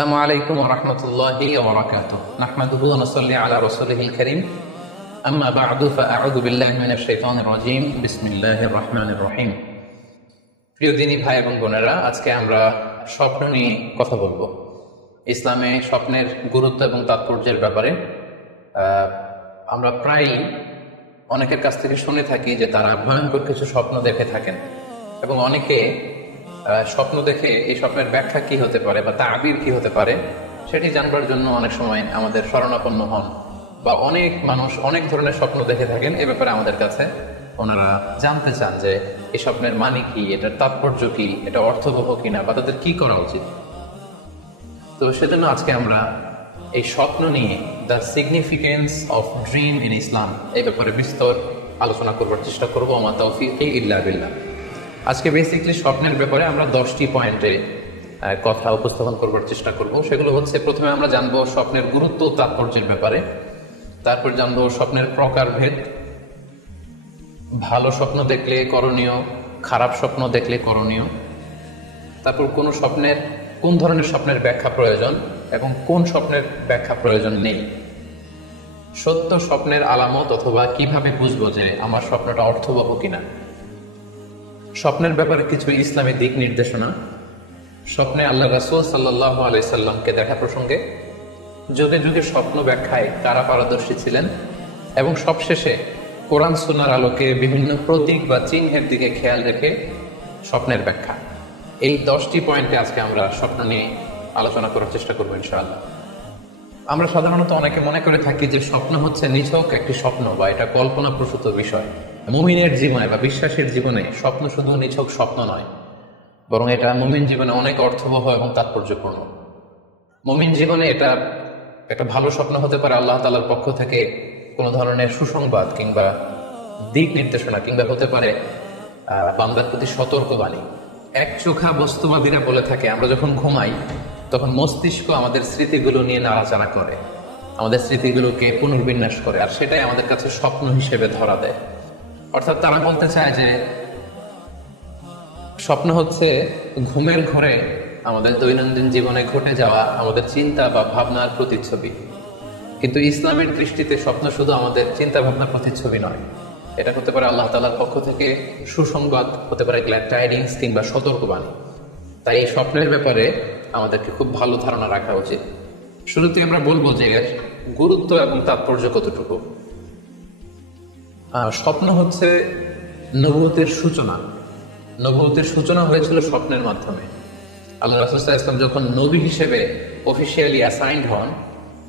السلام عليكم ورحمة الله وبركاته نحمده ونصلي على رسوله الكريم أما بعد فأعوذ بالله من الشيطان الرجيم بسم الله الرحمن الرحيم প্রিয় দিনী ভাই এবং বোনেরা, আজকে আমরা স্বপ্ন নিয়ে কথা বলবো। ইসলামে স্বপ্নের গুরুত্ব এবং তাৎপর্যের ব্যাপারে আমরা প্রায়ই অনেকের কাছ থেকে শুনে থাকি যে তারা ভয়ঙ্কর কিছু স্বপ্ন দেখে থাকেন, এবং অনেকে স্বপ্ন দেখে এই স্বপ্নের ব্যাখ্যা কি হতে পারে বা তাবির কি হতে পারে সেটি জানবার জন্য অনেক সময় আমাদের শরণাপন্ন হন, বা অনেক মানুষ অনেক ধরনের স্বপ্ন দেখে থাকেন। এ ব্যাপারে আমাদের কাছে ওনারা জানতে চান যে এই স্বপ্নের মানে কি, এটার তাৎপর্য কি, এটা অর্থবহ কিনা, বা তাদের কি করা উচিত। তো সেজন্য আজকে আমরা এই স্বপ্ন নিয়ে the significance of dream in Islam এই ব্যাপারে বিস্তর আলোচনা করবার চেষ্টা করবো। ওমা তাওফীক ইল্লা বিল্লাহ। আজকে বেসিকলি স্বপ্নের ব্যাপারে আমরা 10টি পয়েন্টে কথা উপস্থাপন করবার চেষ্টা করব। সেগুলো হচ্ছে, প্রথমে আমরা জানবো স্বপ্নের গুরুত্ব ও তাৎপর্যের ব্যাপারে, তারপর জানবো স্বপ্নের প্রকারভেদ, ভালো স্বপ্ন দেখলে করণীয়, খারাপ স্বপ্ন দেখলে করণীয়, তারপর কোন ধরনের স্বপ্নের ব্যাখ্যা প্রয়োজন এবং কোন স্বপ্নের ব্যাখ্যা প্রয়োজন নেই, সত্য স্বপ্নের আলামত অথবা কিভাবে বুঝবো যে আমার স্বপ্নটা অর্থবহ কিনা, স্বপ্নের ব্যাপারে কিছু ইসলামী দিক নির্দেশনা, স্বপ্নে আল্লাহ রাসূল সাল্লাল্লাহু আলাইহি সাল্লামকে দেখা প্রসঙ্গে, যুগে যুগে স্বপ্ন ব্যাখ্যায় কারা পারদর্শী ছিলেন, এবং সবশেষে কোরআন সুন্নাহর আলোকে বিভিন্ন প্রতীক বা চিহ্নের দিকে খেয়াল রেখে স্বপ্নের ব্যাখ্যা। এই 10টি পয়েন্টে আজকে আমরা স্বপ্ন নিয়ে আলোচনা করার চেষ্টা করবো ইনশাআল্লাহ। আমরা সাধারণত অনেকে মনে করে থাকি যে স্বপ্ন হচ্ছে নিছক একটি স্বপ্ন বা এটা কল্পনা প্রসূত বিষয়। মুমিনের জীবনে বা বিশ্বাসের জীবনে স্বপ্ন শুধু নিছক স্বপ্ন নয়, বরং এটা মুমিন জীবনে অনেক অর্থবহ এবং তাৎপর্যপূর্ণ। মুমিন জীবনে এটা একটা ভালো স্বপ্ন হতে পারে আল্লাহ তাআলার পক্ষ থেকে কোনো ধরনের সুসংবাদ কিংবা দিক নির্দেশনা, কিংবা হতে পারে বান্দার প্রতি সতর্কবাণী। একচোখা বস্তুবাদীরা বলে থাকে আমরা যখন ঘুমাই তখন মস্তিষ্ক আমাদের স্মৃতিগুলো নিয়ে নাড়াচাড়া করে, আমাদের স্মৃতিগুলোকে পুনর্বিন্যাস করে, আর সেটাই আমাদের কাছে স্বপ্ন হিসেবে ধরা দেয়। অর্থাৎ তারা বলতে চায় যে স্বপ্ন হচ্ছে ঘুমের ঘরে আমাদের দৈনন্দিন জীবনে ঘটে যাওয়া আমাদের চিন্তা বা ভাবনার প্রতিচ্ছবি। কিন্তু ইসলামের দৃষ্টিতে স্বপ্ন শুধু আমাদের চিন্তা ভাবনার প্রতিচ্ছবি নয়, এটা হতে পারে আল্লাহ তাআলার পক্ষ থেকে সুসংবাদ, হতে পারে গ্ল্যাড টাইডিংস কিংবা সতর্কবাণী। তাই এই স্বপ্নের ব্যাপারে আমাদেরকে খুব ভালো ধারণা রাখা উচিত। শুরুতে আমরা বলবো যে এর গুরুত্ব এবং তাৎপর্য কতটুকু। স্বপ্ন হচ্ছে নবুয়তের সূচনা। নবুয়তের সূচনা হয়েছিল স্বপ্নের মাধ্যমে। আল্লাহ রাসূল সাল্লাল্লাহু আলাইহি ওয়াসাল্লাম যখন নবী হিসেবে অফিসিয়ালি অ্যাসাইন্ড হন,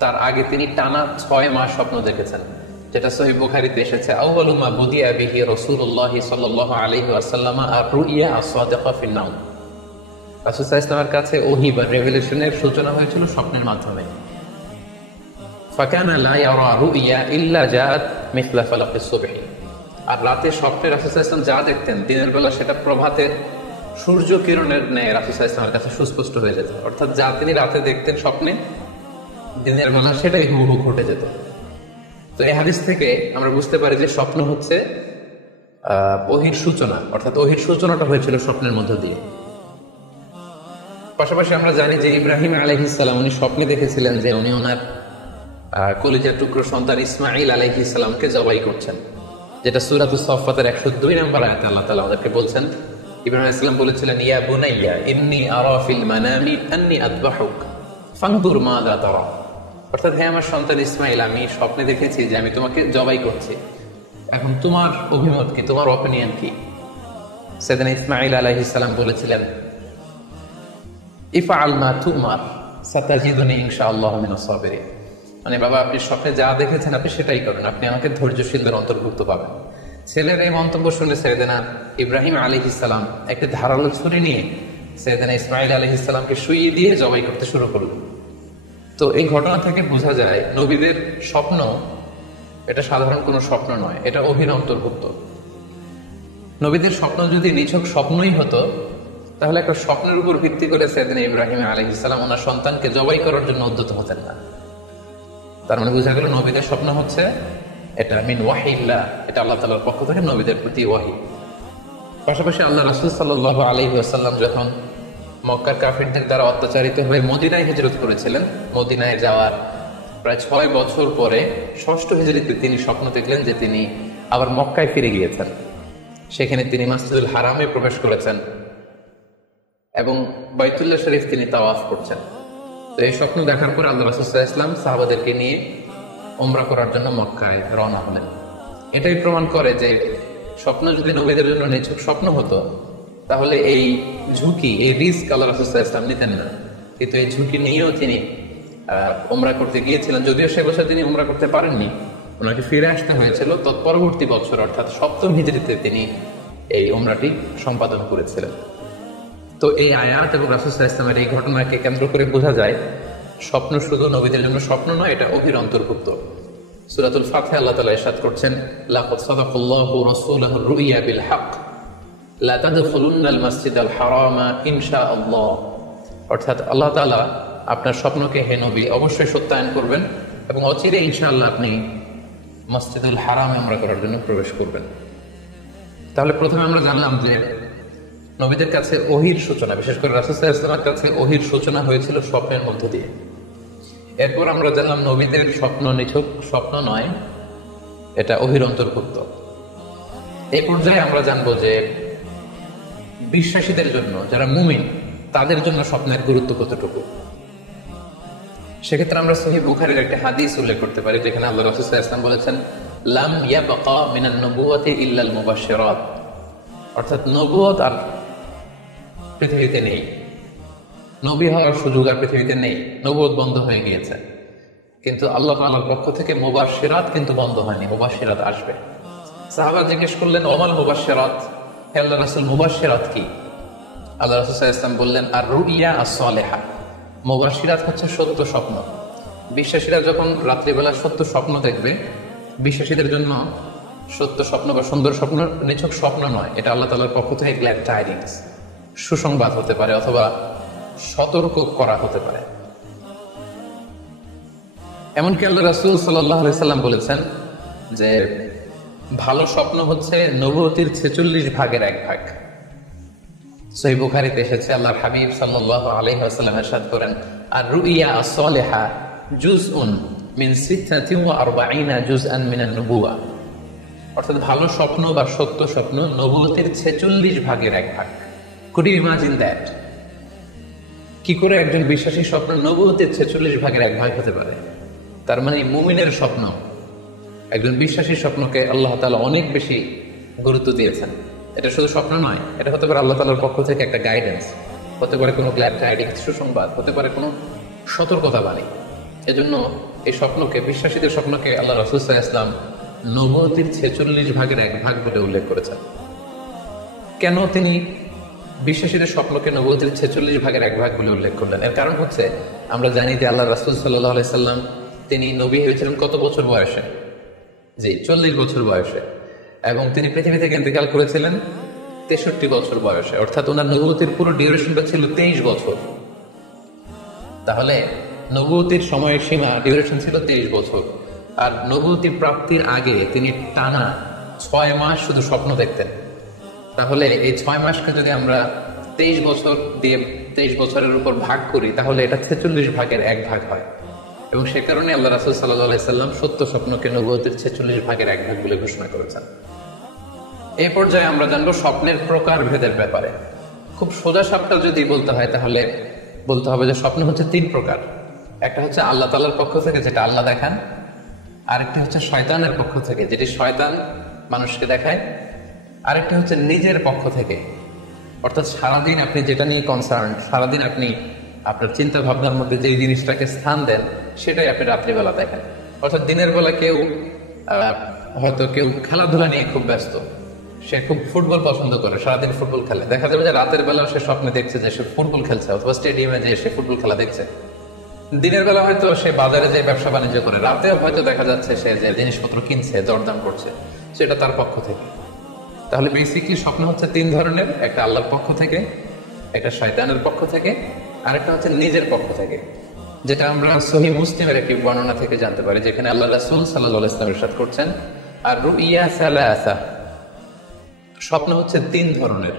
তার আগে তিনি টানা 6 মাস স্বপ্ন দেখেছেন, যেটা সহিহ বুখারীতে এসেছে। আউয়ালু মা বুদিআ বিহি রাসূলুল্লাহ সাল্লাল্লাহু আলাইহি ওয়াসাল্লাম আর-রুইয়া আস-সাদিকা ফিন-নাওম। রাসূল সাল্লাল্লাহু আলাইহি ওয়াসাল্লামের কাছে ওহী বা রেভেলেশনের সূচনা হয়েছিল স্বপ্নের মাধ্যমে। ফাকানা লা ইয়ারা রুইয়া ইল্লা জাআত মিসলা ফালাকিস সুবহি। আর রাতে স্বপ্নে রাসূল সাল্লাল্লাহু আলাইহি ওয়াসাল্লাম যা দেখতেন, দিনের বেলা সেটা প্রভাতের সূর্য কিরণের ন্যায় রাসূল সাল্লাল্লাহু আলাইহি ওয়াসাল্লামের কাছে সুস্পষ্ট হয়ে যেত। অর্থাৎ যা তিনি রাতে দেখতেন স্বপ্নে, দিনের বেলা সেটাই হুবহু ঘটে যেত। তো এই হাদিস থেকে আমরা বুঝতে পারি যে স্বপ্ন হচ্ছে ওহীর সূচনা, অর্থাৎ ওহীর সূচনাটা হয়েছিল স্বপ্নের মধ্য দিয়ে। পাশাপাশি আমরা জানি যে ইব্রাহিম আলাইহিস সালাম উনি স্বপ্নে দেখেছিলেন যে উনি ওনার কলিজার টুকরো সন্তান ইসমাঈল আলাইহিস সালামকে জবাই করছেন, যেটা সূরাতুস সাফফাতের 102 নম্বর আয়াতে আল্লাহ তাআলা আমাদেরকে বলছেন। ইব্রাহিম আলাইহিস সালাম বলেছিলেন, ইয়া বুনাইয়া ইন্নী আরা ফিল মানামি আন্নী আযবাহুক ফানজুর মাযা তারা। অর্থাৎ, হে আমার সন্তান ইসমাঈল, আমি স্বপ্নে দেখেছি যে আমি তোমাকে জবাই করছি, এখন তোমার অভিমত কি, তোমার অপিনিয়ন কি? সাইয়েদনা ইসমাঈল আলাইহিস সালাম বলেছিলেন, ইফআল মা তুমার সাতাজিদুনি ইনশাআল্লাহু মিনাস সাবিরিন। মানে বাবা, আপনি স্বপ্নে যা দেখেছেন আপনি সেটাই করেন, আপনি আমাকে ধৈর্যশীলদের অন্তর্ভুক্ত পাবেন। ছেলের এই মন্তব্য শুনে সাইয়েদনা ইব্রাহিম আলাইহিস সালাম একটা ধারালো ছুরি নিয়ে সাইয়েদনা ইসমাঈল আলাইহিস সালামকে শুইয়ে দিয়ে জবাই করতে শুরু করলেন। তো এই ঘটনা থেকে বোঝা যায় নবীদের স্বপ্ন এটা সাধারণ কোনো স্বপ্ন নয়, এটা ওহীর অন্তর্ভুক্ত। নবীদের স্বপ্ন যদি নিছক স্বপ্নই হতো, তাহলে একটা স্বপ্নের উপর ভিত্তি করে সাইয়েদনা ইব্রাহিম আলাইহিস সালাম ওনার সন্তানকে জবাই করার জন্য উদ্যত হতেন না। তার মানে বোঝা গেল নবীদের স্বপ্ন হচ্ছে এটা মিন ওয়াহিল্লাহ, এটা আল্লাহ তাআলার পক্ষ থেকে নবীদের প্রতি ওয়াহী। পাশাপাশি আল্লাহ রাসূল সাল্লাল্লাহু আলাইহি ওয়াসাল্লাম যখন মক্কার কাফিরদের দ্বারা অত্যাচারিত হয়ে মদিনায় হিজরত করেছিলেন। মদিনায় যাওয়ার প্রায় 6 বছর পরে 6ষ্ঠ হিজরিতে তিনি স্বপ্ন দেখলেন যে তিনি আবার মক্কায় ফিরে গিয়েছেন। সেখানে তিনি মসজিদুল হারামে প্রবেশ করেছেন এবং বাইতুল্লাহ শরীফ তিনি তাওয়াফ করছেন। তো এই স্বপ্ন দেখার পর আল্লাহ রাসূল সাল্লাল্লাহু আলাইহি ওয়াসাল্লাম সাহাবাদেরকে নিয়ে উমরা করার জন্য মক্কায় রওনা হলেন। এটাই প্রমাণ করে যে স্বপ্ন যদি নবীদের জন্য নিছক স্বপ্ন হতো, তাহলে এই ঝুঁকি, এই রিস্ক আল্লাহ রাসূল সাল্লাল্লাহু আলাইহি ওয়াসাল্লাম নিতেন না। কিন্তু এই ঝুঁকি নিয়েও তিনি উমরা করতে গিয়েছিলেন, যদিও সে বছর তিনি উমরা করতে পারেননি, ওনাকে ফিরে আসতে হয়েছিল। তৎপরবর্তী বছর অর্থাৎ 7ম হিজরিতে তিনি এই উমরাটি সম্পাদন করেছিলেন। তো এই আয়াত এবং রাসূল সাল্লাল্লাহু আলাইহি ওয়াসাল্লামের এই ঘটনাকে কেন্দ্র করে বোঝা যায় স্বপ্ন শুধু নবীদের জন্য স্বপ্ন নয়, এটা ওহীর অন্তর্ভুক্ত। সূরাতুল ফাতিহা আল্লাহ তাআলা ইরশাদ করছেন, লাকাদ সাদাকাল্লাহু রাসূলাহু রুইয়া বিল হক লা তাদখুলুন্নাল মাসজিদাল হারামা ইনশাআল্লাহ। অর্থাৎ আল্লাহ তাআলা আপনার স্বপ্নকে হে নবী অবশ্যই সত্যায়ন করবেন এবং অচিরে ইনশাআল্লাহ আপনি মসজিদুল হারামে উমরা করার জন্য প্রবেশ করবেন। তাহলে প্রথমে আমরা জানলাম যে নবীদের কাছে ওহীর সূচনা, বিশেষ করে রাসূল সাল্লাল্লাহু আলাইহি ওয়াসাল্লামের কাছে ওহীর সূচনা হয়েছিল স্বপ্নের মধ্য দিয়ে। এরপর আমরা জানলাম নবীদের স্বপ্ন নিছক স্বপ্ন নয়, এটা ওহীর অন্তর্ভুক্ত। এই পর্যায়ে আমরা জানবো যে বিশ্বাসীদের জন্য, যারা মুমিন, তাদের জন্য স্বপ্নের গুরুত্ব কতটুকু। সেক্ষেত্রে আমরা সহিহ বুখারীর একটা হাদিস উল্লেখ করতে পারি, যেখানে আল্লাহ রাসূল সাল্লাল্লাহু আলাইহি ওয়াসাল্লাম বলেছেন, লাম ইয়াবকা মিনান নবুওয়াতি ইল্লাল মুবাশশিরাত। অর্থাৎ নবুয়ত আর পৃথিবীতে নেই, নবী হওয়ার সুযোগ আর পৃথিবীতে নেই, নবুয়ত বন্ধ হয়ে গিয়েছে। কিন্তু আল্লাহ তাআলার পক্ষ থেকে মুবাশশিরাত কিন্তু বন্ধ হয়নি, মুবাশশিরাত আসবে। সাহাবা জিজ্ঞেস করলেন, ওমাল মুবাশশিরাত, হে আল্লাহ রাসূল মুবাশশিরাত কি? আল্লাহ রাসূল সাল্লাল্লাহু আলাইহি ওয়াসাল্লাম বললেন, আর রুইয়া আস-সালিহা। মুবাশশিরাত হচ্ছে সত্য স্বপ্ন। বিশ্বাসীরা যখন রাত্রিবেলা সত্য স্বপ্ন দেখবে, বিশ্বাসীদের জন্য সত্য স্বপ্ন বা সুন্দর স্বপ্ন নিছক স্বপ্ন নয়, এটা আল্লাহ তাআলার পক্ষ থেকে গ্ল্যাড টাইডিংস, সুসংবাদ হতে পারে অথবা সতর্ক করা হতে পারে। এমনকি আল্লাহ রাসূল সাল্লাল্লাহু আলাইহি সাল্লাম বলেছেন যে ভালো স্বপ্ন হচ্ছে নবুয়তির 46 ভাগের 1 ভাগ। সহিহ বুখারীতে এসেছে, আল্লাহর হাবিব সাল্লাল্লাহু আলাইহি ওয়াসাল্লাম ইরশাদ করেন, আর রুইয়া আস-সালিহা জুজউন মিন 46 জুজআন মিনান নবুওয়া। অর্থাৎ ভালো স্বপ্ন বা সত্য স্বপ্ন নবুয়তের 46 ভাগের 1 ভাগ। Could you imagine that? কি করে একজন বিশ্বাসী স্বপ্ন নবুয়তের 46 ভাগের 1 ভাগ হতে পারে? তার মানে মুমিনের স্বপ্ন, একজন বিশ্বাসী স্বপ্নকে আল্লাহ তাআলা অনেক বেশি গুরুত্ব দিয়েছেন। এটা শুধু স্বপ্ন নয়, এটা হতে পারে আল্লাহ তাআলার পক্ষ থেকে একটা গাইডেন্স, হতে পারে কোনো গ্ল্যাড টাইডিংস, সুসংবাদ, হতে পারে কোনো সতর্কতা বাণী। এজন্য এই স্বপ্নকে, বিশ্বাসীদের স্বপ্নকে আল্লাহ রাসূল সাল্লাল্লাহু আলাইহি ওয়াসাল্লাম নবুয়তের 46 ভাগের 1 ভাগ বলে উল্লেখ করেছেন। কেন তিনি বিশ্বাসীদের স্বপ্নকে নবুয়তের 46 ভাগের 1 ভাগ বলে উল্লেখ করলেন? এর কারণ হচ্ছে, আমরা জানি যে আল্লাহ রাসূল সাল্লাল্লাহু আলাইহি সাল্লাম তিনি নবী হয়েছিলেন কত বছর বয়সে? জি, 40 বছর বয়সে। এবং তিনি পৃথিবী থেকে ইন্তেকাল করেছিলেন 63 বছর বয়সে। অর্থাৎ ওনার নবুয়তের পুরো ডিউরেশনটা ছিল 23 বছর। তাহলে নবুয়তের সময়ের সীমা, ডিউরেশন ছিল 23 বছর। আর নবুয়তি প্রাপ্তির আগে তিনি টানা 6 মাস শুধু স্বপ্ন দেখতেন। তাহলে এই 6 মাসকে যদি আমরা 23 বছর দিয়ে 23 বছরের উপর ভাগ করি, তাহলে এটা 46 ভাগের 1 ভাগ হয়। এবং সে কারণে আল্লাহ রাসূল সাল্লাল্লাহু আলাইহি সাল্লাম সত্য স্বপ্নকে নবুয়তের 46 ভাগের 1 ভাগ বলে ঘোষণা করেছেন। এই পর্যায়ে আমরা জানবো স্বপ্নের প্রকার ভেদের ব্যাপারে। খুব সোজা সাপটা যদি বলতে হয়, তাহলে বলতে হবে যে স্বপ্ন হচ্ছে 3 প্রকার। একটা হচ্ছে আল্লাহ তাআলার পক্ষ থেকে, যেটা আল্লাহ দেখান। আরেকটা হচ্ছে শয়তানের পক্ষ থেকে, যেটি শয়তান মানুষকে দেখায়। আরেকটা হচ্ছে নিজের পক্ষ থেকে, অর্থাৎ সারাদিন আপনি যেটা নিয়ে কনসার্ন, সারাদিন আপনি আপনার চিন্তা ভাবনার মধ্যে যে জিনিসটাকে স্থান দেন, সেটাই আপনি রাত্রিবেলা দেখেন। অর্থাৎ দিনের বেলা হয়তো কেউ খেলাধুলা নিয়ে খুব ব্যস্ত, সে খুব ফুটবল পছন্দ করে, সারাদিন ফুটবল খেলে। দেখা যাবে যে রাতের বেলাও সে স্বপ্নে দেখছে যে সে ফুটবল খেলছে, অথবা স্টেডিয়ামে যে সে ফুটবল খেলা দেখছে। দিনের বেলা হয়তো সে বাজারে যে ব্যবসা বাণিজ্য করে, রাতেও হয়তো দেখা যাচ্ছে সে যে জিনিসপত্র কিনছে, দরদাম করছে, সেটা তার পক্ষ থেকে। তাহলে বেসিকলি স্বপ্ন হচ্ছে 3 ধরনের, একটা আল্লাহর পক্ষ থেকে, একটা শয়তানের পক্ষ থেকে, আরেকটা হচ্ছে নিজের পক্ষ থেকে, যেটা আমরা সহিহ মুসলিমের একটি বর্ণনা থেকে জানতে পারি, যেখানে আল্লাহ রাসূল সাল্লাল্লাহু আলাইহি ওয়াসাল্লাম ইরশাদ করছেন, আর রুইয়া সালাসা, স্বপ্ন হচ্ছে 3 ধরনের।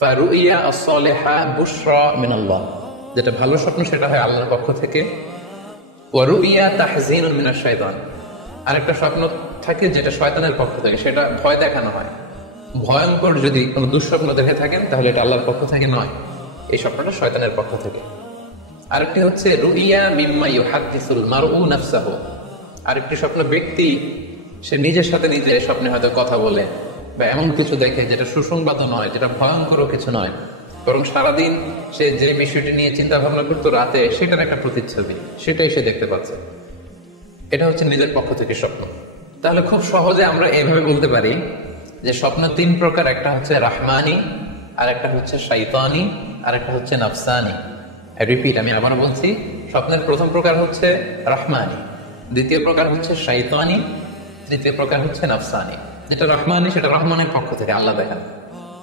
ফারুইয়া আস-সালিহা বুশরা মিনাল্লাহ, যেটা ভালো স্বপ্ন সেটা হয় আল্লাহর পক্ষ থেকে। ওয়া রুইয়া তাহজিনুন মিনাশ শাইতান, আরেকটা স্বপ্ন থাকে যেটা শয়তানের পক্ষ থেকে, সেটা ভয় দেখানো হয়। ভয়ঙ্কর যদি কোনো দুঃস্বপ্ন দেখে থাকেন তাহলে এটা আল্লাহর পক্ষ থেকে নয়, এই স্বপ্নটা শয়তানের পক্ষ থেকে। আরেকটি হচ্ছে রুইয়া মিম্মা ইউহাদ্দিসুল মারউ নাফসাহু, আরেকটি স্বপ্ন ব্যক্তি সে নিজের সাথে নিজে স্বপ্নে হয়তো কথা বলে বা এমন কিছু দেখে যেটা সুসংবাদও নয়, যেটা ভয়ঙ্করও কিছু নয়, বরং সারাদিন সে যে বিষয়টি নিয়ে চিন্তা ভাবনা করতো রাতে সেটার একটা প্রতিচ্ছবি, সেটাই সে দেখতে পাচ্ছে। এটা হচ্ছে নিজের পক্ষ থেকে স্বপ্ন। তাহলে খুব সহজে আমরা এইভাবে বলতে পারি যে স্বপ্ন তিন প্রকার, একটা হচ্ছে রাহমানি, আর একটা হচ্ছে শাইতানি, আর একটা হচ্ছে নাফসানি। রিপিট, আমি আবার বলছি, স্বপ্নের প্রথম প্রকার হচ্ছে রাহমানি, দ্বিতীয় প্রকার হচ্ছে শাইতানি, তৃতীয় প্রকার হচ্ছে নাফসানি। যেটা রাহমানি সেটা রহমানের পক্ষ থেকে আল্লাহ দেখান,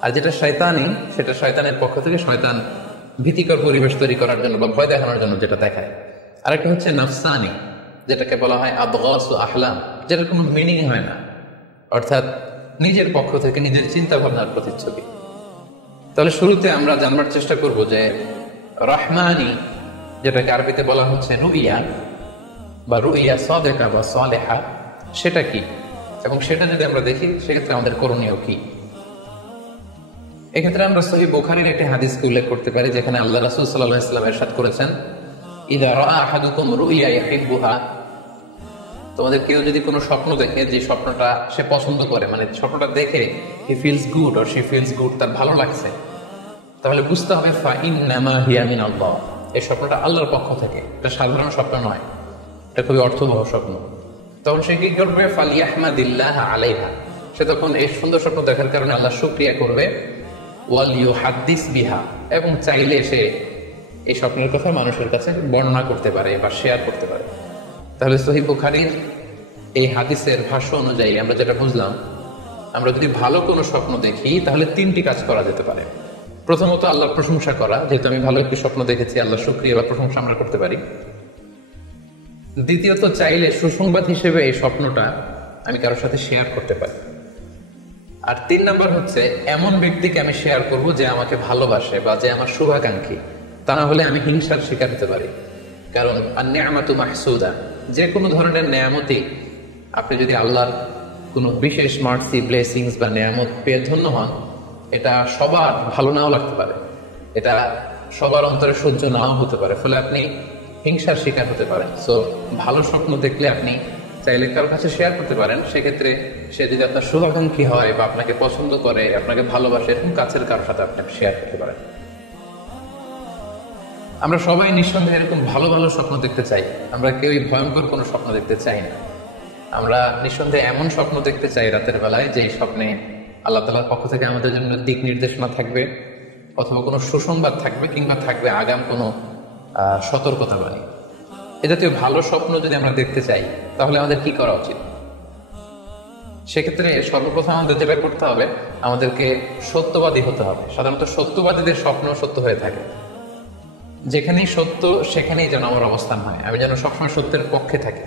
আর যেটা শয়তানি সেটা শয়তানের পক্ষ থেকে শয়তান ভীতিকর পরিবেশ তৈরি করার জন্য বা ভয় দেখানোর জন্য যেটা দেখায়। আরেকটা হচ্ছে নাফসানি, যেটাকে বলা হয় আদগাস ও আহলাম, যেটার কোনো মিনিং হয় না, অর্থাৎ নিজের পক্ষ থেকে নিজের চিন্তা ভাবনার প্রতিচ্ছবি। তাহলে শুরুতে আমরা জানবার চেষ্টা করব যে রহমানি, যেটাকে আরবিতে বলা হচ্ছে রুইয়া বা রুইয়া সাদেকা বা সালেহা, সেটা কি, এবং সেটা যদি আমরা দেখি সেক্ষেত্রে আমাদের করণীয় কি। এক্ষেত্রে আমরা সহিহ বুখারীর একটি হাদিসকে উল্লেখ করতে পারি, যেখানে আল্লাহ রাসূল সাল্লাল্লাহু আলাইহি ওয়াসাল্লাম ইরশাদ করেছেন, ইযা রাআ আহাদুকুম রুইয়া ইয়াহিব্বুহা, তোমাদের কেউ যদি কোনো স্বপ্ন দেখে যে স্বপ্নটা সে পছন্দ করে, মানে স্বপ্নটা দেখে he feels good or she feels good, তার ভালো লাগছে, তাহলে বুঝতে হবে ফা ইন্নামা হিয়া মিনাল্লাহ, এই স্বপ্নটা আল্লাহর পক্ষ থেকে, এটা সাধারণ স্বপ্ন নয়, এটা খুবই অর্থবহ স্বপ্ন। তখন সে কি করবে? ফালিয়াহমাদিল্লাহ আলাইহা, সে তখন এই সুন্দর স্বপ্ন দেখার কারণে আল্লাহ শুকরিয়া করবে। ওয়াল ইউহাদ্দিস বিহা, এবং চাইলে সে এই স্বপ্নের কথা মানুষের কাছে বর্ণনা করতে পারে বা শেয়ার করতে পারে। তাহলে সহিহ বুখারীর এই হাদিসের ভাষ্য অনুযায়ী আমরা যেটা বুঝলাম, আমরা যদি ভালো কোনো স্বপ্ন দেখি তাহলে তিনটি কাজ করা যেতে পারে। প্রথমত আল্লাহর প্রশংসা করা, যেহেতু আমি ভালো একটি স্বপ্ন দেখেছি, আল্লাহ শুকরিয়া বা প্রশংসা আমরা করতে পারি। দ্বিতীয়ত চাইলে সুসংবাদ হিসেবে এই স্বপ্নটা আমি কারোর সাথে শেয়ার করতে পারি। আর তিন নম্বর হচ্ছে এমন ব্যক্তিকে আমি শেয়ার করব যে আমাকে ভালোবাসে বা যে আমার শুভাকাঙ্ক্ষী, তা না হলে আমি হিংসার শিকার হতে পারি। কারণ আন-নি'মাতু মাহসুদা, যে কোনো ধরনের নেয়ামতই, আপনি যদি আল্লাহর কোনো বিশেষ মার্সি, ব্লেসিংস বা নেয়ামত পেয়ে ধন্য হন, এটা সবার ভালো নাও লাগতে পারে, এটা সবার অন্তরে সহ্য নাও হতে পারে, ফলে আপনি হিংসার শিকার হতে পারেন। সো ভালো স্বপ্ন দেখলে আপনি চাইলে কারোর কাছে শেয়ার করতে পারেন। সেক্ষেত্রে সে যদি আপনার শুভাকাঙ্ক্ষী হয় বা আপনাকে পছন্দ করে, আপনাকে ভালোবাসে, এরকম কাছের কারোর সাথে আপনি শেয়ার করতে পারেন। আমরা সবাই নিঃসন্দেহে এরকম ভালো ভালো স্বপ্ন দেখতে চাই, আমরা কেউই ভয়ঙ্কর কোনো স্বপ্ন দেখতে চাই না। আমরা নিঃসন্দেহে এমন স্বপ্ন দেখতে চাই রাতের বেলায় যে স্বপ্নে আল্লাহ তাআলার পক্ষ থেকে আমাদের জন্য দিক নির্দেশনা থাকবে, অথবা কোনো সুসংবাদ থাকবে, কিংবা থাকবে আগাম কোনো সতর্কতা বাণী। এ জাতীয় ভালো স্বপ্ন যদি আমরা দেখতে চাই তাহলে আমাদের কি করা উচিত? সেক্ষেত্রে সর্বপ্রথম আমাদের যেটা করতে হবে, আমাদেরকে সত্যবাদী হতে হবে। সাধারণত সত্যবাদীদের স্বপ্ন সত্য হয়ে থাকে। যেখানেই সত্য সেখানেই যেন আমার অবস্থান হয়, আমি যেন সবসময় সত্যের পক্ষে থাকি।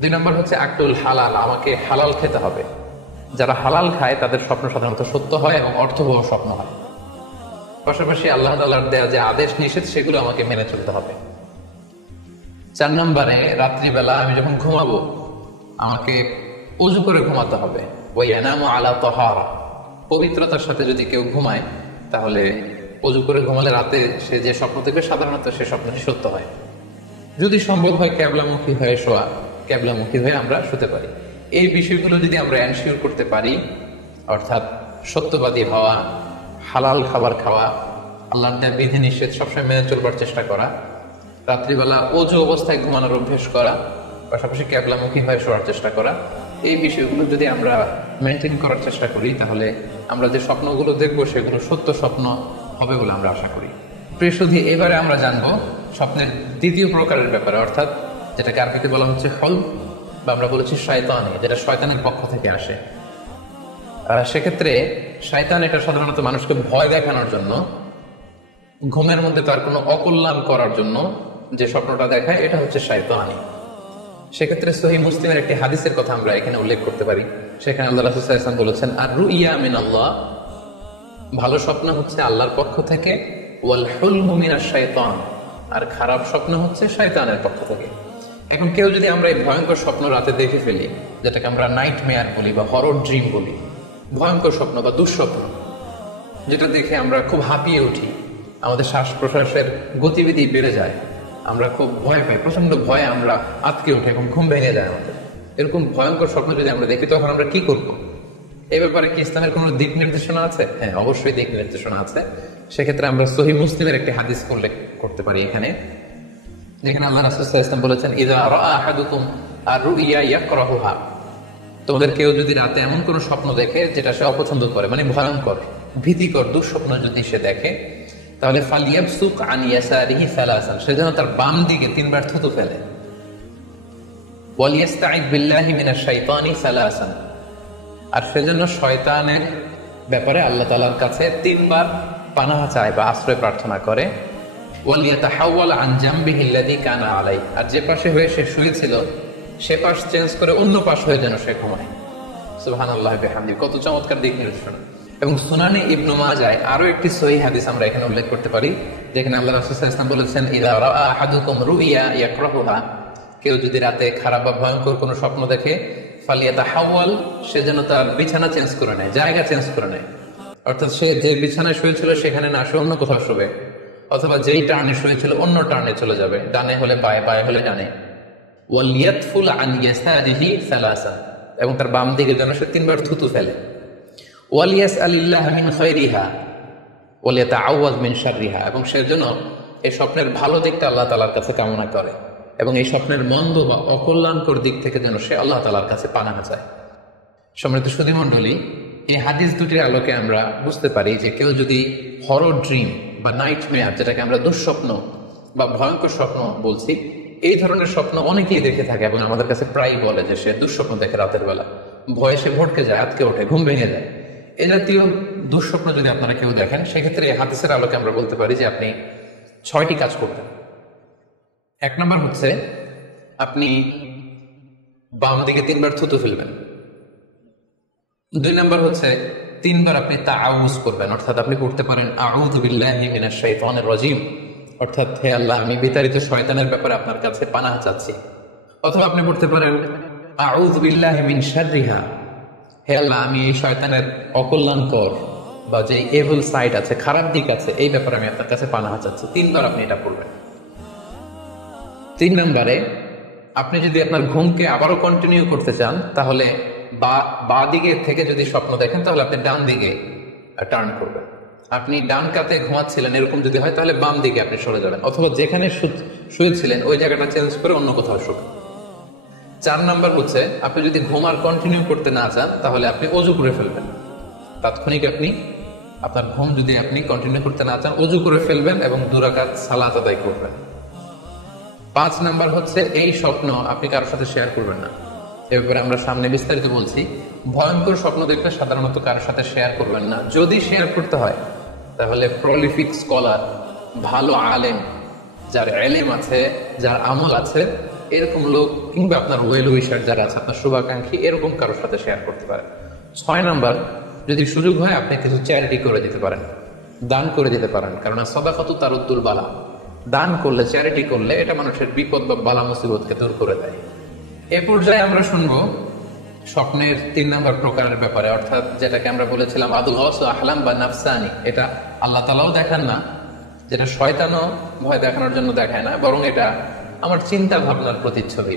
দুই নম্বর হচ্ছে আকুল হালাল, আমাকে হালাল খেতে হবে। যারা হালাল খায় তাদের স্বপ্ন সাধারণত সত্য হয় এবং অর্থবহ স্বপ্ন হয়। পাশাপাশি আল্লাহ তাআলার দেয়া যে আদেশ নিষেধ সেগুলো আমাকে মেনে চলতে হবে। 4 নম্বরে রাত্রিবেলা আমি যখন ঘুমাবো আমাকে ওযু করে ঘুমাতে হবে। ওয়ায়ানামু আলা তাহারা, পবিত্রতার সাথে যদি কেউ ঘুমায় তাহলে ওযু করে ঘুমালে রাতে সে যে স্বপ্ন দেখবে সাধারণত সে স্বপ্নটি সত্য হয়। যদি সম্ভব হয় ক্যাবলামুখী হয়ে শোয়া, ক্যাবলামুখী হয়ে আমরা শুতে পারি। এই বিষয়গুলো যদি আমরা এনশিওর করতে পারি, অর্থাৎ সত্যবাদী হওয়া, হালাল খাবার খাওয়া, আল্লাহর দেয়া বিধি নিষেধ সবসময় মেনে চলবার চেষ্টা করা, রাত্রিবেলা ওযু অবস্থায় ঘুমানোর অভ্যেস করা, পাশাপাশি ক্যাবলামুখী হয়ে শোয়ার চেষ্টা করা, এই বিষয়গুলো যদি আমরা মেনটেন করার চেষ্টা করি তাহলে আমরা যে স্বপ্নগুলো দেখবো সেগুলো সত্য স্বপ্ন হবে বলে আমরা আশা করি। প্রিয় সুধী, এবারে আমরা জানবো স্বপ্নের দ্বিতীয় প্রকারের ব্যাপারে, অর্থাৎ যেটাকে আরবিতে বলা হচ্ছে হলম, বা আমরা বলেছি শয়তানি, যেটা শয়তানের পক্ষ থেকে আসে। সেক্ষেত্রে শয়তান এটা সাধারণত মানুষকে ভয় দেখানোর জন্য, ঘুমের মধ্যে তার কোনো অকল্যাণ করার জন্য যে স্বপ্নটা দেখায়, এটা হচ্ছে শয়তানি। সেক্ষেত্রে সহিহ মুসলিমের একটি হাদিসের কথা আমরা এখানে উল্লেখ করতে পারি। সেখানে আল্লাহ রাসূল সাল্লাল্লাহু আলাইহি ওয়াসাল্লাম বলেছেন, আর রুইয়া মিনাল্লাহ ভালো স্বপ্ন হচ্ছে আল্লাহর পক্ষ থেকে, ওয়াল হুলমু মিনাশ শাইতান, আর খারাপ স্বপ্ন হচ্ছে শয়তানের পক্ষ থেকে। এখন কেউ যদি আমরা এই ভয়ঙ্কর স্বপ্ন রাতে দেখে ফেলি, যেটাকে আমরা নাইট মেয়ার বলি বা হরর ড্রিম বলি, ভয়ঙ্কর স্বপ্ন বা দুঃস্বপ্ন, যেটা দেখে আমরা খুব হাঁপিয়ে উঠি, আমাদের শ্বাস প্রশ্বাসের গতিবিধি বেড়ে যায়, আমরা খুব ভয় পাই, প্রচন্ড ভয়ে আমরা আটকে উঠে এবং ঘুম ভেঙে যায় আমাদের। এরকম ভয়ঙ্কর স্বপ্ন যদি আমরা দেখি, তখন আমরা কি করব? এই ব্যাপারে কি ইসলামের কোনো দিক নির্দেশনা আছে? হ্যাঁ, অবশ্যই দিক নির্দেশনা আছে। সেক্ষেত্রে আমরা সহিহ মুসলিমের একটি হাদিস উল্লেখ করতে পারি এখানে, যেখানে আল্লাহ রাসূল সাল্লাল্লাহু আলাইহি ওয়াসাল্লাম বলেছেন, ইযা রাআ আহাদুকুম আর-রুইয়া ইয়াকরাহুহা, তোমাদের কেউ যদি রাতে এমন কোনো স্বপ্ন দেখে যেটা সে অপছন্দ করে, মানে ভয়ঙ্কর, ভীতিকর দুঃস্বপ্ন যদি সে দেখে, তাহলে ফালিয়াবসুক আন ইয়াসারিহি সালাসান, সে যেন তার বাম দিকে 3 বার থুতু ফেলে। ওয়ালিয়াস্তাইদ বিল্লাহি মিনাশ শাইতানি সালাসান, আর সেজন্য শয়তানের ব্যাপারে আল্লাহ তাআলার কাছে 3 বার পানাহ চায় বা আশ্রয় প্রার্থনা করে। ওয়ালিয়াতাহাওয়াল আন জামবিহি আল্লাযী কানা আলাইহি, আর যে পাশে হয়ে সে শুয়েছিল সে পাশ চেঞ্জ করে অন্য পাশ হয়ে যেন সে ঘুমায়। সুবহানাল্লাহি ওয়া বিহামদিহি, কত চমৎকার দিক নির্দেশনা। এবং সুনানে ইবনে মাজায় আরো একটি সহিহ হাদিস আমরা এখানে উল্লেখ করতে পারি, যেখানে আল্লাহ রাসূল সাল্লাল্লাহু আলাইহি ওয়াসাল্লাম বলেছেন, ইযা রাআ আহাদুকুম রুইয়া ইয়াকরাহুহা, কেউ যদি রাতে খারাপ বা ভয়ঙ্কর কোনো স্বপ্ন দেখে, ফালিয়াতাহাওয়াল, সে যেন তার বিছানা চেঞ্জ করে নেয়, জায়গা চেঞ্জ করে নেয়। অর্থাৎ সে যে বিছানায় শুয়েছিল সেখানে না, সে অন্য কোথাও শোবে, অথবা যেই টার্নে শুয়েছিল অন্য টার্নে চলে যাবে, ডানে হলে বায়ে, বায়ে হলে ডানে। ওয়ালিয়াতফুল আন ইয়াসারিহি সালাসা, এবং তার বাম দিকে যেন সে 3 বার থুতু ফেলে। ওয়ালিয়াসআলিল্লাহ মিন খায়রিহা ওয়ালিয়াতাআওয়াজ মিন শাররিহা, এবং সে যেন এই স্বপ্নের ভালো দিকটা আল্লাহ তাআলার কাছে কামনা করে, এবং এই স্বপ্নের মন্দ বা অকল্যাণকর দিক থেকে যেন সে আল্লাহ তাআলার কাছে পানাহ চায়। সম্মানিত সুধী মণ্ডলী, এই হাদিস দুটির আলোকে আমরা বুঝতে পারি যে কেউ যদি হরর ড্রিম বা নাইট মেয়ার, যেটাকে আমরা দুঃস্বপ্ন বা ভয়ঙ্কর স্বপ্ন বলছি, এই ধরনের স্বপ্ন অনেকেই দেখে থাকে এবং আমাদের কাছে প্রায় বলে যে সে দুঃস্বপ্ন দেখে রাতের বেলা, ভয়ে সে ভটকে যায়, আটকে ওঠে, ঘুম ভেঙে যায়। এই জাতীয় দুঃস্বপ্ন যদি আপনারা কেউ দেখেন, সেক্ষেত্রে এই হাদিসের আলোকে আমরা বলতে পারি যে আপনি 6টি কাজ করবেন। 1 নম্বর হচ্ছে আপনি বাম দিকে 3 বার থুতু ফেলবেন। 2 নম্বর হচ্ছে 3 বার আপনি তাআউয করবেন, অর্থাৎ আপনি পড়তে পারেন আউযু বিল্লাহি মিনাশ শাইতানির রাজীম, অর্থাৎ হে আল্লাহ, আমি বিতাড়িত শয়তানের ব্যাপারে আপনার কাছে পানাহ চাচ্ছি। অথবা আপনি পড়তে পারেন আউযু বিল্লাহি মিন শাররিহা, হে আল্লাহ, আমি এই শয়তানের অকল্যাণকর বা যে এভিল সাইড আছে, খারাপ দিক আছে, এই ব্যাপারে আমি আপনার কাছে পানাহ চাচ্ছি। 3 বার আপনি এটা পড়বেন। 3 নম্বরে আপনি যদি আপনার ঘুমকে আবারও কন্টিনিউ করতে চান, তাহলে বা দিকে থেকে যদি স্বপ্ন দেখেন, তাহলে আপনি ডান দিকে টার্ন করবেন। আপনি ডান কাতে ঘুমাচ্ছিলেন, এরকম যদি হয়, তাহলে বাম দিকে আপনি সরে যাবেন, অথবা যেখানে শুয়েছিলেন ওই জায়গাটা চেঞ্জ করে অন্য কোথাও শুবেন। 4 নম্বর হচ্ছে আপনি যদি ঘুম আর কন্টিনিউ করতে না চান, তাহলে আপনি ওযু করে ফেলবেন। তাৎক্ষণিক আপনি আপনার ঘুম যদি আপনি কন্টিনিউ করতে না চান, ওযু করে ফেলবেন এবং 2 রাকাত সালাত আদায় করবেন। 5 নাম্বার হচ্ছে এই স্বপ্ন আপনি কারোর সাথে শেয়ার করবেন না। এ ব্যাপারে আমরা সামনে বিস্তারিত বলছি। ভয়ঙ্কর স্বপ্ন দেখলে সাধারণত কারোর সাথে শেয়ার করবেন না। যদি শেয়ার করতে হয়, তাহলে প্রলিফিক স্কলার, ভালো আলেম, যার এলেম আছে, যার আমল আছে, এরকম লোক, কিংবা আপনার ওয়েল উইশার যারা আছে, আপনার শুভাকাঙ্ক্ষী, এরকম কারোর সাথে শেয়ার করতে পারেন। 6 নাম্বার, যদি সুযোগ হয় আপনি কিছু চ্যারিটি করে দিতে পারেন, দান করে দিতে পারেন, কারণ সাদাকাতু তারুদ্দুল বালা, দান করলে, চ্যারিটি করলে এটা মানুষের বিপদ বা বালা মুসিবতকে দূর করে দেয়। এ পর্যায়ে আমরা শুনবো স্বপ্নের 3 নম্বর প্রকারের ব্যাপারে, অর্থাৎ যেটাকে আমরা বলেছিলাম আদুল গাস আহলাম বা নাফসানি। এটা আল্লাহ তাআলাও দেখান না, যেটা শয়তানও ভয় দেখানোর জন্য দেখায় না, বরং এটা আমার চিন্তা ভাবনার প্রতিচ্ছবি।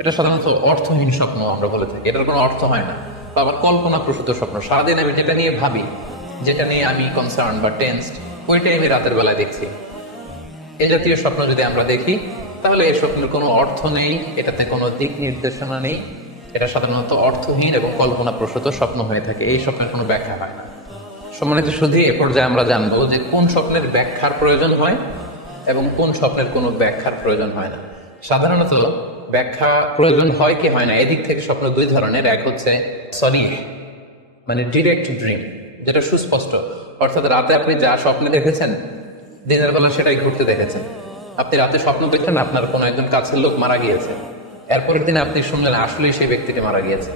এটা সাধারণত অর্থহীন স্বপ্ন আমরা বলে থাকি, এটার কোনো অর্থ হয় না, বা আবার কল্পনা প্রসূত স্বপ্ন। সারাদিন আমি যেটা নিয়ে ভাবি, যেটা নিয়ে আমি কনসার্ন বা টেন্সড, ওইটাই আমি রাতের বেলায় দেখছি। এ জাতীয় স্বপ্ন যদি আমরা দেখি, তাহলে এই স্বপ্নের কোনো অর্থ নেই, এটাতে কোনো দিক নির্দেশনা নেই, এটা সাধারণত অর্থহীন এবং কল্পনা প্রসূত স্বপ্ন হয়ে থাকে। এই স্বপ্নের কোনো ব্যাখ্যা হয় না। সম্মানিত শুধু এ পর্যায়ে আমরা জানবো যে কোন স্বপ্নের ব্যাখ্যার প্রয়োজন হয় এবং কোন স্বপ্নের কোনো ব্যাখ্যার প্রয়োজন হয় না। সাধারণত ব্যাখ্যা প্রয়োজন হয় কি হয় না, এদিক থেকে স্বপ্ন 2 ধরনের। এক হচ্ছে সরিহ, মানে ডিরেক্ট ড্রিম, যেটা সুস্পষ্ট, অর্থাৎ রাতে আপনি যা স্বপ্নে দেখেছেন, দিনের বেলা সেটাই ঘুরতে দেখেছেন। আপনি রাতে স্বপ্ন দেখলেন আপনার কোনো একজন কাছের লোক মারা গিয়েছে, এরপরের দিনে আপনি শুনলেন আসলেই সেই ব্যক্তিটি মারা গিয়েছে।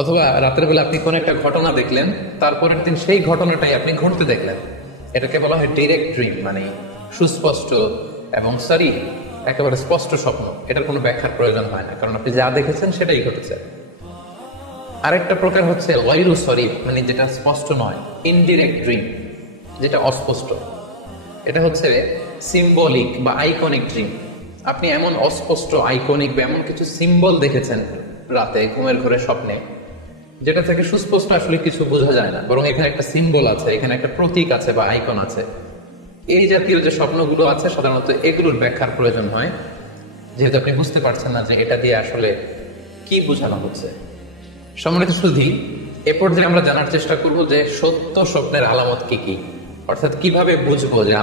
অথবা রাতের বেলা আপনি কোন একটা ঘটনা দেখলেন, তারপরের দিন সেই ঘটনাটাই আপনি ঘটতে দেখলেন। এটাকে বলা হয় ডিরেক্ট ড্রিম, মানে সুস্পষ্ট এবং সরি একেবারে স্পষ্ট স্বপ্ন। এটার কোনো ব্যাখ্যার প্রয়োজন হয় না, কারণ আপনি যা দেখেছেন সেটাই ঘটেছে। আরেকটা প্রকার হচ্ছে গায়রু সরিহ, মানে যেটা স্পষ্ট নয়, ইনডিরেক্ট ড্রিম, যেটা অস্পষ্ট। এটা হচ্ছে সিম্বলিক বা আইকনিক ড্রিম। আপনি এমন অস্পষ্ট আইকনিক বা এমন কিছু সিম্বল দেখেছেন রাতে ঘুমের ঘরে স্বপ্নে, যেটা থেকে সুস্পষ্ট আসলে কিছু বোঝা যায় না, বরং এখানে একটা সিম্বল আছে, এখানে একটা প্রতীক আছে বা আইকন আছে। এই জাতীয় যে স্বপ্নগুলো আছে সাধারণত এগুলোর ব্যাখ্যার প্রয়োজন হয়, যেহেতু আপনি বুঝতে পারছেন না যে এটা দিয়ে আসলে কি বোঝানো হচ্ছে। সম্মানিত সুধী, এ পর্যায়ে আমরা জানার চেষ্টা করব যে সত্য স্বপ্নের আলামত কি কি, অর্থাৎ কিভাবে বুঝবো যে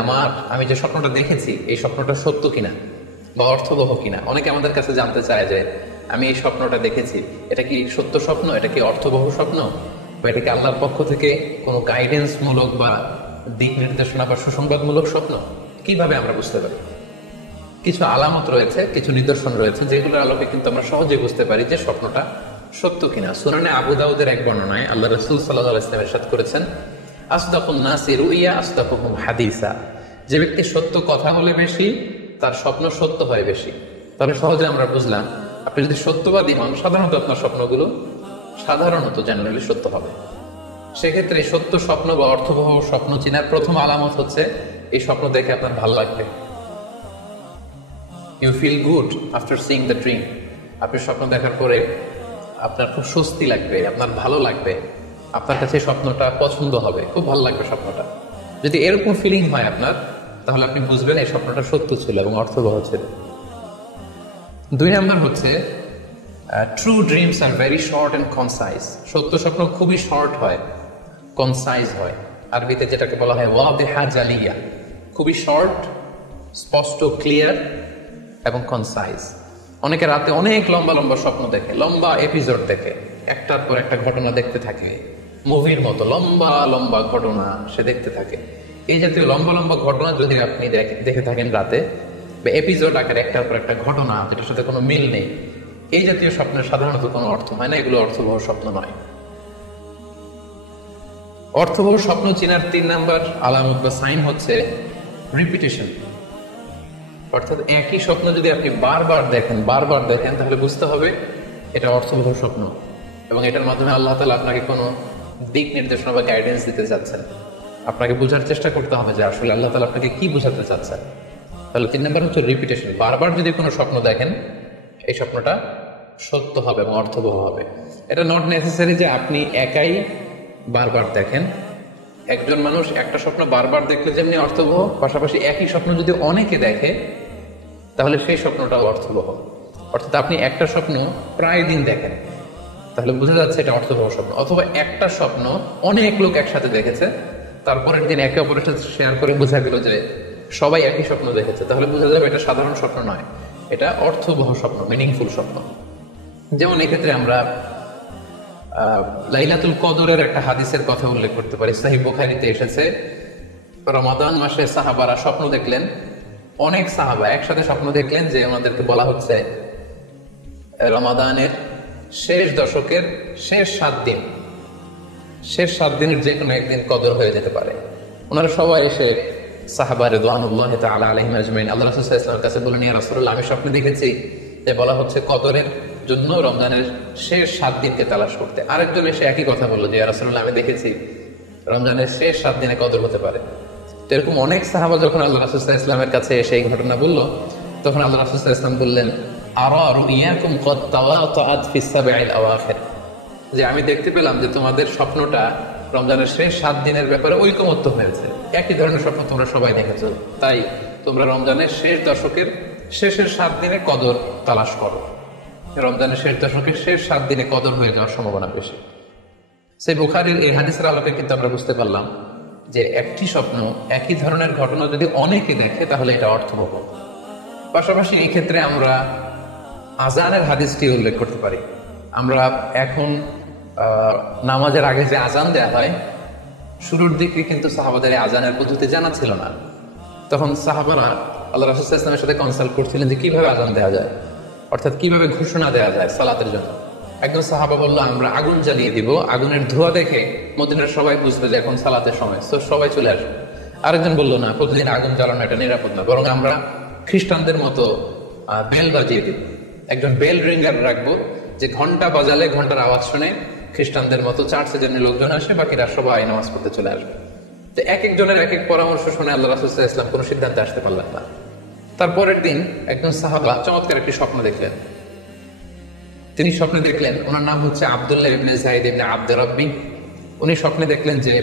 আমি যে স্বপ্নটা দেখেছি এই স্বপ্নটা সত্য কিনা বা অর্থবহ কিনা। অনেকে আমাদের কাছে জানতে চায় যে আমি এই স্বপ্নটা দেখেছি, এটা কি সত্য স্বপ্ন, এটা কি অর্থবহ স্বপ্ন, বা এটা কি আল্লাহর পক্ষ থেকে কোনো গাইডেন্স মূলক বা দিক নির্দেশনা বা সুসংবাদমূলক স্বপ্ন, কিভাবে আমরা বুঝতে পারি? কিছু আলামত রয়েছে, কিছু নিদর্শন রয়েছে, যেগুলোর আলোকে কিন্তু আমরা সহজে বুঝতে পারি যে স্বপ্নটা সত্য কিনা। সুনানে আবু দাউদের এক বর্ণনায় আল্লাহ রাসূল সাল্লাল্লাহু আলাইহি ওয়াসাল্লাম ইরশাদ করেছেন, আসদাকুন নাসি রুইয়া আসদাকুহুম হাদিসা। যে ব্যক্তি সত্য কথা বলে বেশি, তার স্বপ্ন সত্য হয় বেশি। তাহলে সহজে আমরা বুঝলাম, আপনি যদি সত্যবাদী হন, সাধারণত আপনার স্বপ্নগুলো জেনারেলি সত্য হবে। সেক্ষেত্রে সত্য স্বপ্ন বা অর্থবহ স্বপ্ন চেনার প্রথম আলামত হচ্ছে এই স্বপ্ন দেখে আপনার ভালো লাগবে। You feel good after seeing the dream. আপনি স্বপ্ন দেখার পরে আপনার খুব স্বস্তি লাগবে, আপনার ভালো লাগবে, আপনার কাছে স্বপ্নটা পছন্দ হবে, খুব ভালো লাগবে স্বপ্নটা। যদি এরকম ফিলিং হয় আপনার, তাহলে আপনি বুঝবেন এই স্বপ্নটা সত্য ছিল এবং অর্থবহ ছিল। 2 নাম্বার হচ্ছে true dreams are very short and concise. সত্য স্বপ্ন খুবই শর্ট হয়, কনসাইজ হয়। আরবিতে যেটাকে বলা হয় ওয়াদিহা জালিয়া, খুবই শর্ট, স্পষ্ট, ক্লিয়ার এবং কনসাইজ। অনেকে রাতে অনেক লম্বা লম্বা স্বপ্ন দেখে, লম্বা এপিসোড দেখে, একটার পর একটা ঘটনা দেখতে থাকে, মুভির মতো লম্বা লম্বা ঘটনা সে দেখতে থাকে। এই জাতীয় লম্বা লম্বা ঘটনা যদি আপনি দেখে থাকেন রাতে, বা এপিসোড আকারে একটার পর একটা ঘটনা যেটার সাথে কোনো মিল নেই, এই জাতীয় স্বপ্নের সাধারণত কোনো অর্থ হয় না, এগুলো অর্থবহ স্বপ্ন নয়। অর্থবহ স্বপ্ন চেনার 3 নাম্বার আলামত বা সাইন হচ্ছে রিপিটেশন। অর্থাৎ একই স্বপ্ন যদি আপনি বারবার দেখেন তাহলে বুঝতে হবে এটা অর্থবহ স্বপ্ন, এবং এটার মাধ্যমে আল্লাহ তাআলা আপনাকে কোনো দিক নির্দেশনা বা গাইডেন্স দিতে চাচ্ছেন। আপনাকে বোঝার চেষ্টা করতে হবে যে আসলে আল্লাহ তাআলা আপনাকে কি বোঝাতে চাচ্ছেন। তাহলে 3 নাম্বার হচ্ছে রিপিটেশন। বারবার যদি কোনো স্বপ্ন দেখেন, এই স্বপ্নটা সত্য হবে এবং অর্থবহ হবে। এটা নট নেসেসারি যে আপনি একাই বারবার দেখেন। একজন মানুষ একটা স্বপ্ন বারবার দেখলে যেমনি অর্থবহ, পাশাপাশি একই স্বপ্ন যদি অনেকে দেখে তাহলে সেই স্বপ্নটাও অর্থবহ। অর্থাৎ আপনি একটা স্বপ্ন প্রায় দিন দেখেন, তাহলে বোঝা যাচ্ছে এটা অর্থবহ স্বপ্ন। অথবা একটা স্বপ্ন অনেক লোক একসাথে দেখেছে, তারপরের দিন একে অপরের সাথে শেয়ার করে বোঝা গেল যে সবাই একই স্বপ্ন দেখেছে, তাহলে বোঝা যাবে এটা সাধারণ স্বপ্ন নয়, এটা অর্থবহ স্বপ্ন, মিনিংফুল স্বপ্ন। যেমন এক্ষেত্রে আমরা লাইলাতুল কদরের একটা হাদিসের কথা উল্লেখ করতে পারি। সহিহ বুখারীতে এসেছে, রমাদান মাসে সাহাবারা স্বপ্ন দেখলেন, অনেক সাহাবা একসাথে স্বপ্ন দেখলেন যে ওনাদেরকে বলা হচ্ছে রমাদানের শেষ দশকের শেষ 7 দিনের যে কোনো একদিন কদর হয়ে যেতে পারে। ওনারা সবাই এসে সাহাবা রিদওয়ানুল্লাহি তাআলা আলাইহিম আজমাইন আল্লাহ রাসূল সাল্লাল্লাহু আলাইহি ওয়াসাল্লামের কাছে বললেন, ইয়া রাসূলুল্লাহ, আমি স্বপ্নে দেখেছি যে বলা হচ্ছে কদরের জন্য রমজানের শেষ 7 দিনকে তালাশ করতে। আরেকজন এসে একই কথা বললো যে ইয়া রাসূলুল্লাহ, আমি দেখেছি রমজানের শেষ 7 দিনে কদর হতে পারে। তো এরকম অনেক সাহাবা যখন আল্লাহ রাসূল সাল্লাল্লাহু আলাইহি ওয়াসাল্লামের কাছে এসে এই ঘটনা বললো, তখন আল্লাহ রাসূল সাল্লাল্লাহু আলাইহি ওয়াসাল্লাম বললেন, আরা রুইয়াকুম ক্বাদ তাওয়াতাআত ফিস সাবঈল আওয়াখির, যে আমি দেখতে পেলাম যে তোমাদের স্বপ্নটা রমজানের শেষ 7 দিনের ব্যাপারে ঐকমত্য হয়েছে, একই ধরনের স্বপ্ন তোমরা সবাই দেখেছো, তাই তোমরা রমজানের শেষ দশকের শেষের 7 দিনে কদর তালাশ করো। রমজানের শেষ দশকের শেষ 7 দিনে কদর হয়ে যাওয়ার সম্ভাবনা বেশি। সেই বুখারীর এই হাদিসের আলোকে কিন্তু আমরা বুঝতে পারলাম যে একটি স্বপ্ন, একই ধরনের ঘটনা যদি অনেকে দেখে তাহলে এটা অর্থবহ। পাশাপাশি এই ক্ষেত্রে আমরা আজানের হাদিসটি উল্লেখ করতে পারি। আমরা এখন নামাজের আগে যে আজান দেয়া হয়, শুরুর দিকে কিন্তু সাহাবাদের আজানের পদ্ধতি জানা ছিল না। তখন সাহাবারা আল্লাহ রাসূল সাল্লাল্লাহু আলাইহি ওয়াসাল্লামের সাথে কনসাল্ট করছিলেন যে কিভাবে আজান দেওয়া যায়, অর্থাৎ কিভাবে ঘোষণা দেওয়া যায় সালাতের জন্য। একজন সাহাবা বললো আমরা আগুন জ্বালিয়ে দিব, আগুনের ধোঁয়া দেখে মদিনার সবাই বুঝবে যে এখন সালাতের সময়, তো সবাই চলে আসবে। আরেকজন বললো না, প্রতিদিন আগুন জ্বালানো এটা নিরাপদ না, বরং আমরা খ্রিস্টানদের মতো বেল বাজিয়ে দিব, একজন বেল রিঙ্গার রাখবো, যে ঘন্টা বাজালে ঘন্টার আওয়াজ শুনে খ্রিস্টানদের মতো চার্চে যেন লোকজন আসে, বাকিরা সবাই নামাজ পড়তে চলে আসবে। তো এক একজনের এক এক পরামর্শ শুনে আল্লাহ রাসূল সাল্লাল্লাহু আলাইহি ওয়াসাল্লাম কোনো সিদ্ধান্তে আসতে পারলেন না। তারপরের দিন একজন সাহাবা চমৎকার একটি স্বপ্ন দেখলেন। তিনি স্বপ্নে দেখলেন, ওনার নাম হচ্ছে আব্দুল্লাহ ইবনে যায়েদ ইবনে আব্দ রাব্বি। উনি স্বপ্নে দেখলেন যে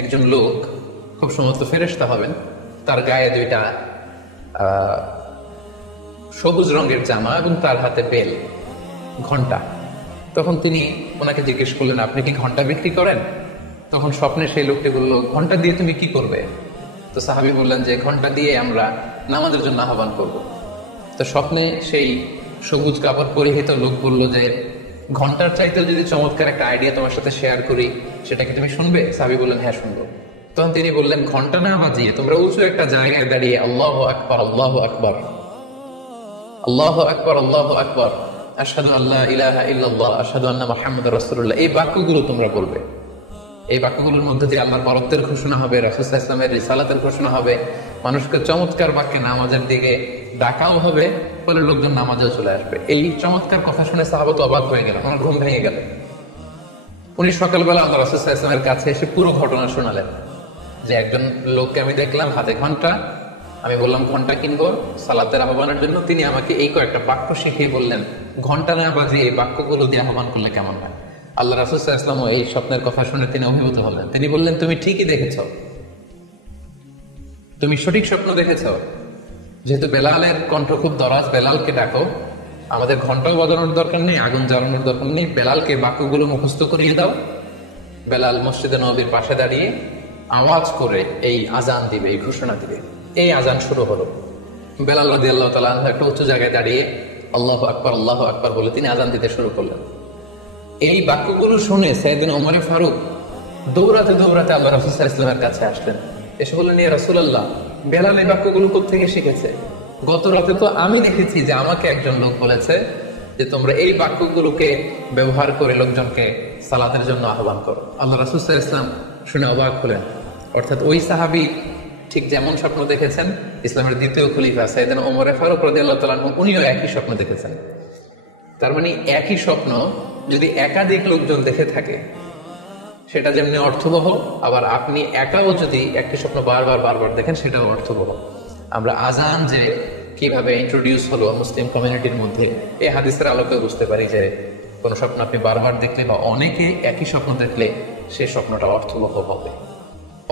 একজন লোক, খুব সম্ভবত ফেরেশতা হবেন, তার গায়ে দুইটা সবুজ রঙের জামা এবং তার হাতে বেল, ঘন্টা। তখন তিনি ওনাকে জিজ্ঞেস করলেন, আপনি কি ঘন্টা বিক্রি করেন? তখন স্বপ্নে সেই লোকটি বলল, ঘন্টা দিয়ে তুমি কি করবে? তো সাহাবী বললেন যে ঘন্টা দিয়ে আমরা নামাজের জন্য আহ্বান করব। তো স্বপ্নে সেই সবুজ কাপড় পরিহিত লোক বলল যে ঘন্টার চাইতে যদি চমৎকার একটা আইডিয়া তোমার সাথে শেয়ার করি, সেটা কি তুমি শুনবে? সাহাবী বললেন, হ্যাঁ শুনবো। তখন তিনি বললেন, ঘন্টা না বাজিয়ে তোমরা উঁচু একটা জায়গায় দাঁড়িয়ে আল্লাহু আকবার, আল্লাহু আকবার, আল্লাহু আকবার, আল্লাহু আকবার, আশহাদু আল্লা ইলাহা ইল্লাল্লাহ, আশহাদু আন্না মুহাম্মাদুর রাসূলুল্লাহ, এই বাক্যগুলো তোমরা বলবে। এই বাক্যগুলোর মধ্যে দিয়ে আল্লাহর পরত্বের ঘোষণা হবে, রাসূল সাল্লাল্লাহু আলাইহি ওয়াসাল্লামের রিসালাতের ঘোষণা হবে, মানুষকে চমৎকার বাক্যে নামাজের দিকে ডাকাও হবে, ফলে লোকজন নামাজেও চলে আসবে। এই চমৎকার কথা শুনে সাহাবা তো অবাক হয়ে গেল, ওনার ঘুম ভেঙে গেল। উনি সকালবেলা আল্লাহ রাসূল সাল্লাল্লাহু আলাইহি ওয়াসাল্লামের কাছে এসে পুরো ঘটনা শোনালেন যে একজন লোককে আমি দেখলাম হাতে ঘন্টা, আমি বললাম ঘন্টা কিনবো সালাতের আহ্বানের জন্য, তিনি আমাকে এই কয়েকটা বাক্য শিখিয়ে বললেন ঘন্টা না বাজিয়ে এই বাক্যগুলো দিয়ে আহ্বান করলে কেমন হয়। আল্লাহ রাসূল সাল্লাল্লাহু আলাইহি ওয়াসাল্লাম এই স্বপ্নের কথা শুনে তিনি অভিভূত হলেন। তিনি বললেন, তুমি ঠিকই দেখেছ, তুমি সঠিক স্বপ্ন দেখেছ। যেহেতু বেলালের কণ্ঠ খুব দরাজ, বেলালকে ডাকো, আমাদের ঘন্টাও বাজানোর দরকার নেই, আগুন জ্বালানোর দরকার নেই, বেলালকে বাক্যগুলো মুখস্থ করিয়ে দাও। বেলাল মসজিদে নববীর পাশে দাঁড়িয়ে আওয়াজ করে এই আজান দিবে, এই ঘোষণা দিবে। এই আজান শুরু হলো। বেলাল রাদিয়াল্লাহু তাআলা আনহু একটা উঁচু জায়গায় দাঁড়িয়ে আল্লাহু আকবার, আল্লাহু আকবার বলে তিনি আজান দিতে শুরু করলেন। এই বাক্যগুলো শুনে সাইয়েদনা ওমর ফারুক দৌড়াতে দৌড়াতে আল্লাহ রাসূল সাল্লাল্লাহু আলাইহি ওয়াসাল্লামের কাছে আসলেন। এসে বললেন, ইয়া রাসূলুল্লাহ, বেলাল এই বাক্যগুলো কোথা থেকে শিখেছে? গত রাতে তো আমি দেখেছি যে আমাকে একজন লোক বলেছে যে তোমরা এই বাক্যগুলোকে ব্যবহার করে লোকজনকে সালাতের জন্য আহ্বান করো। আল্লাহ রাসূল সাল্লাল্লাহু আলাইহি ওয়াসাল্লাম শুনে অবাক হলেন। অর্থাৎ ওই সাহাবী ঠিক যেমন স্বপ্ন দেখেছেন, ইসলামের দ্বিতীয় খলিফা সাইয়েদনা ওমর ফারুক রাদিয়াল্লাহু তাআলা আনহু উনিও একই স্বপ্ন দেখেছেন। তার মানে একই স্বপ্ন যদি একাধিক লোকজন দেখে থাকে, সেটা যেমনি অর্থবহ, আবার আপনি একাও যদি একটি স্বপ্ন বারবার বারবার দেখেন, সেটাও অর্থবহ। আমরা আজান যে কিভাবে ইন্ট্রোডিউস হলো মুসলিম কমিউনিটির মধ্যে, এই হাদিসের আলোকে বুঝতে পারি যে কোনো স্বপ্ন আপনি বারবার দেখলে বা অনেকে একই স্বপ্ন দেখলে সেই স্বপ্নটা অর্থবহ হবে।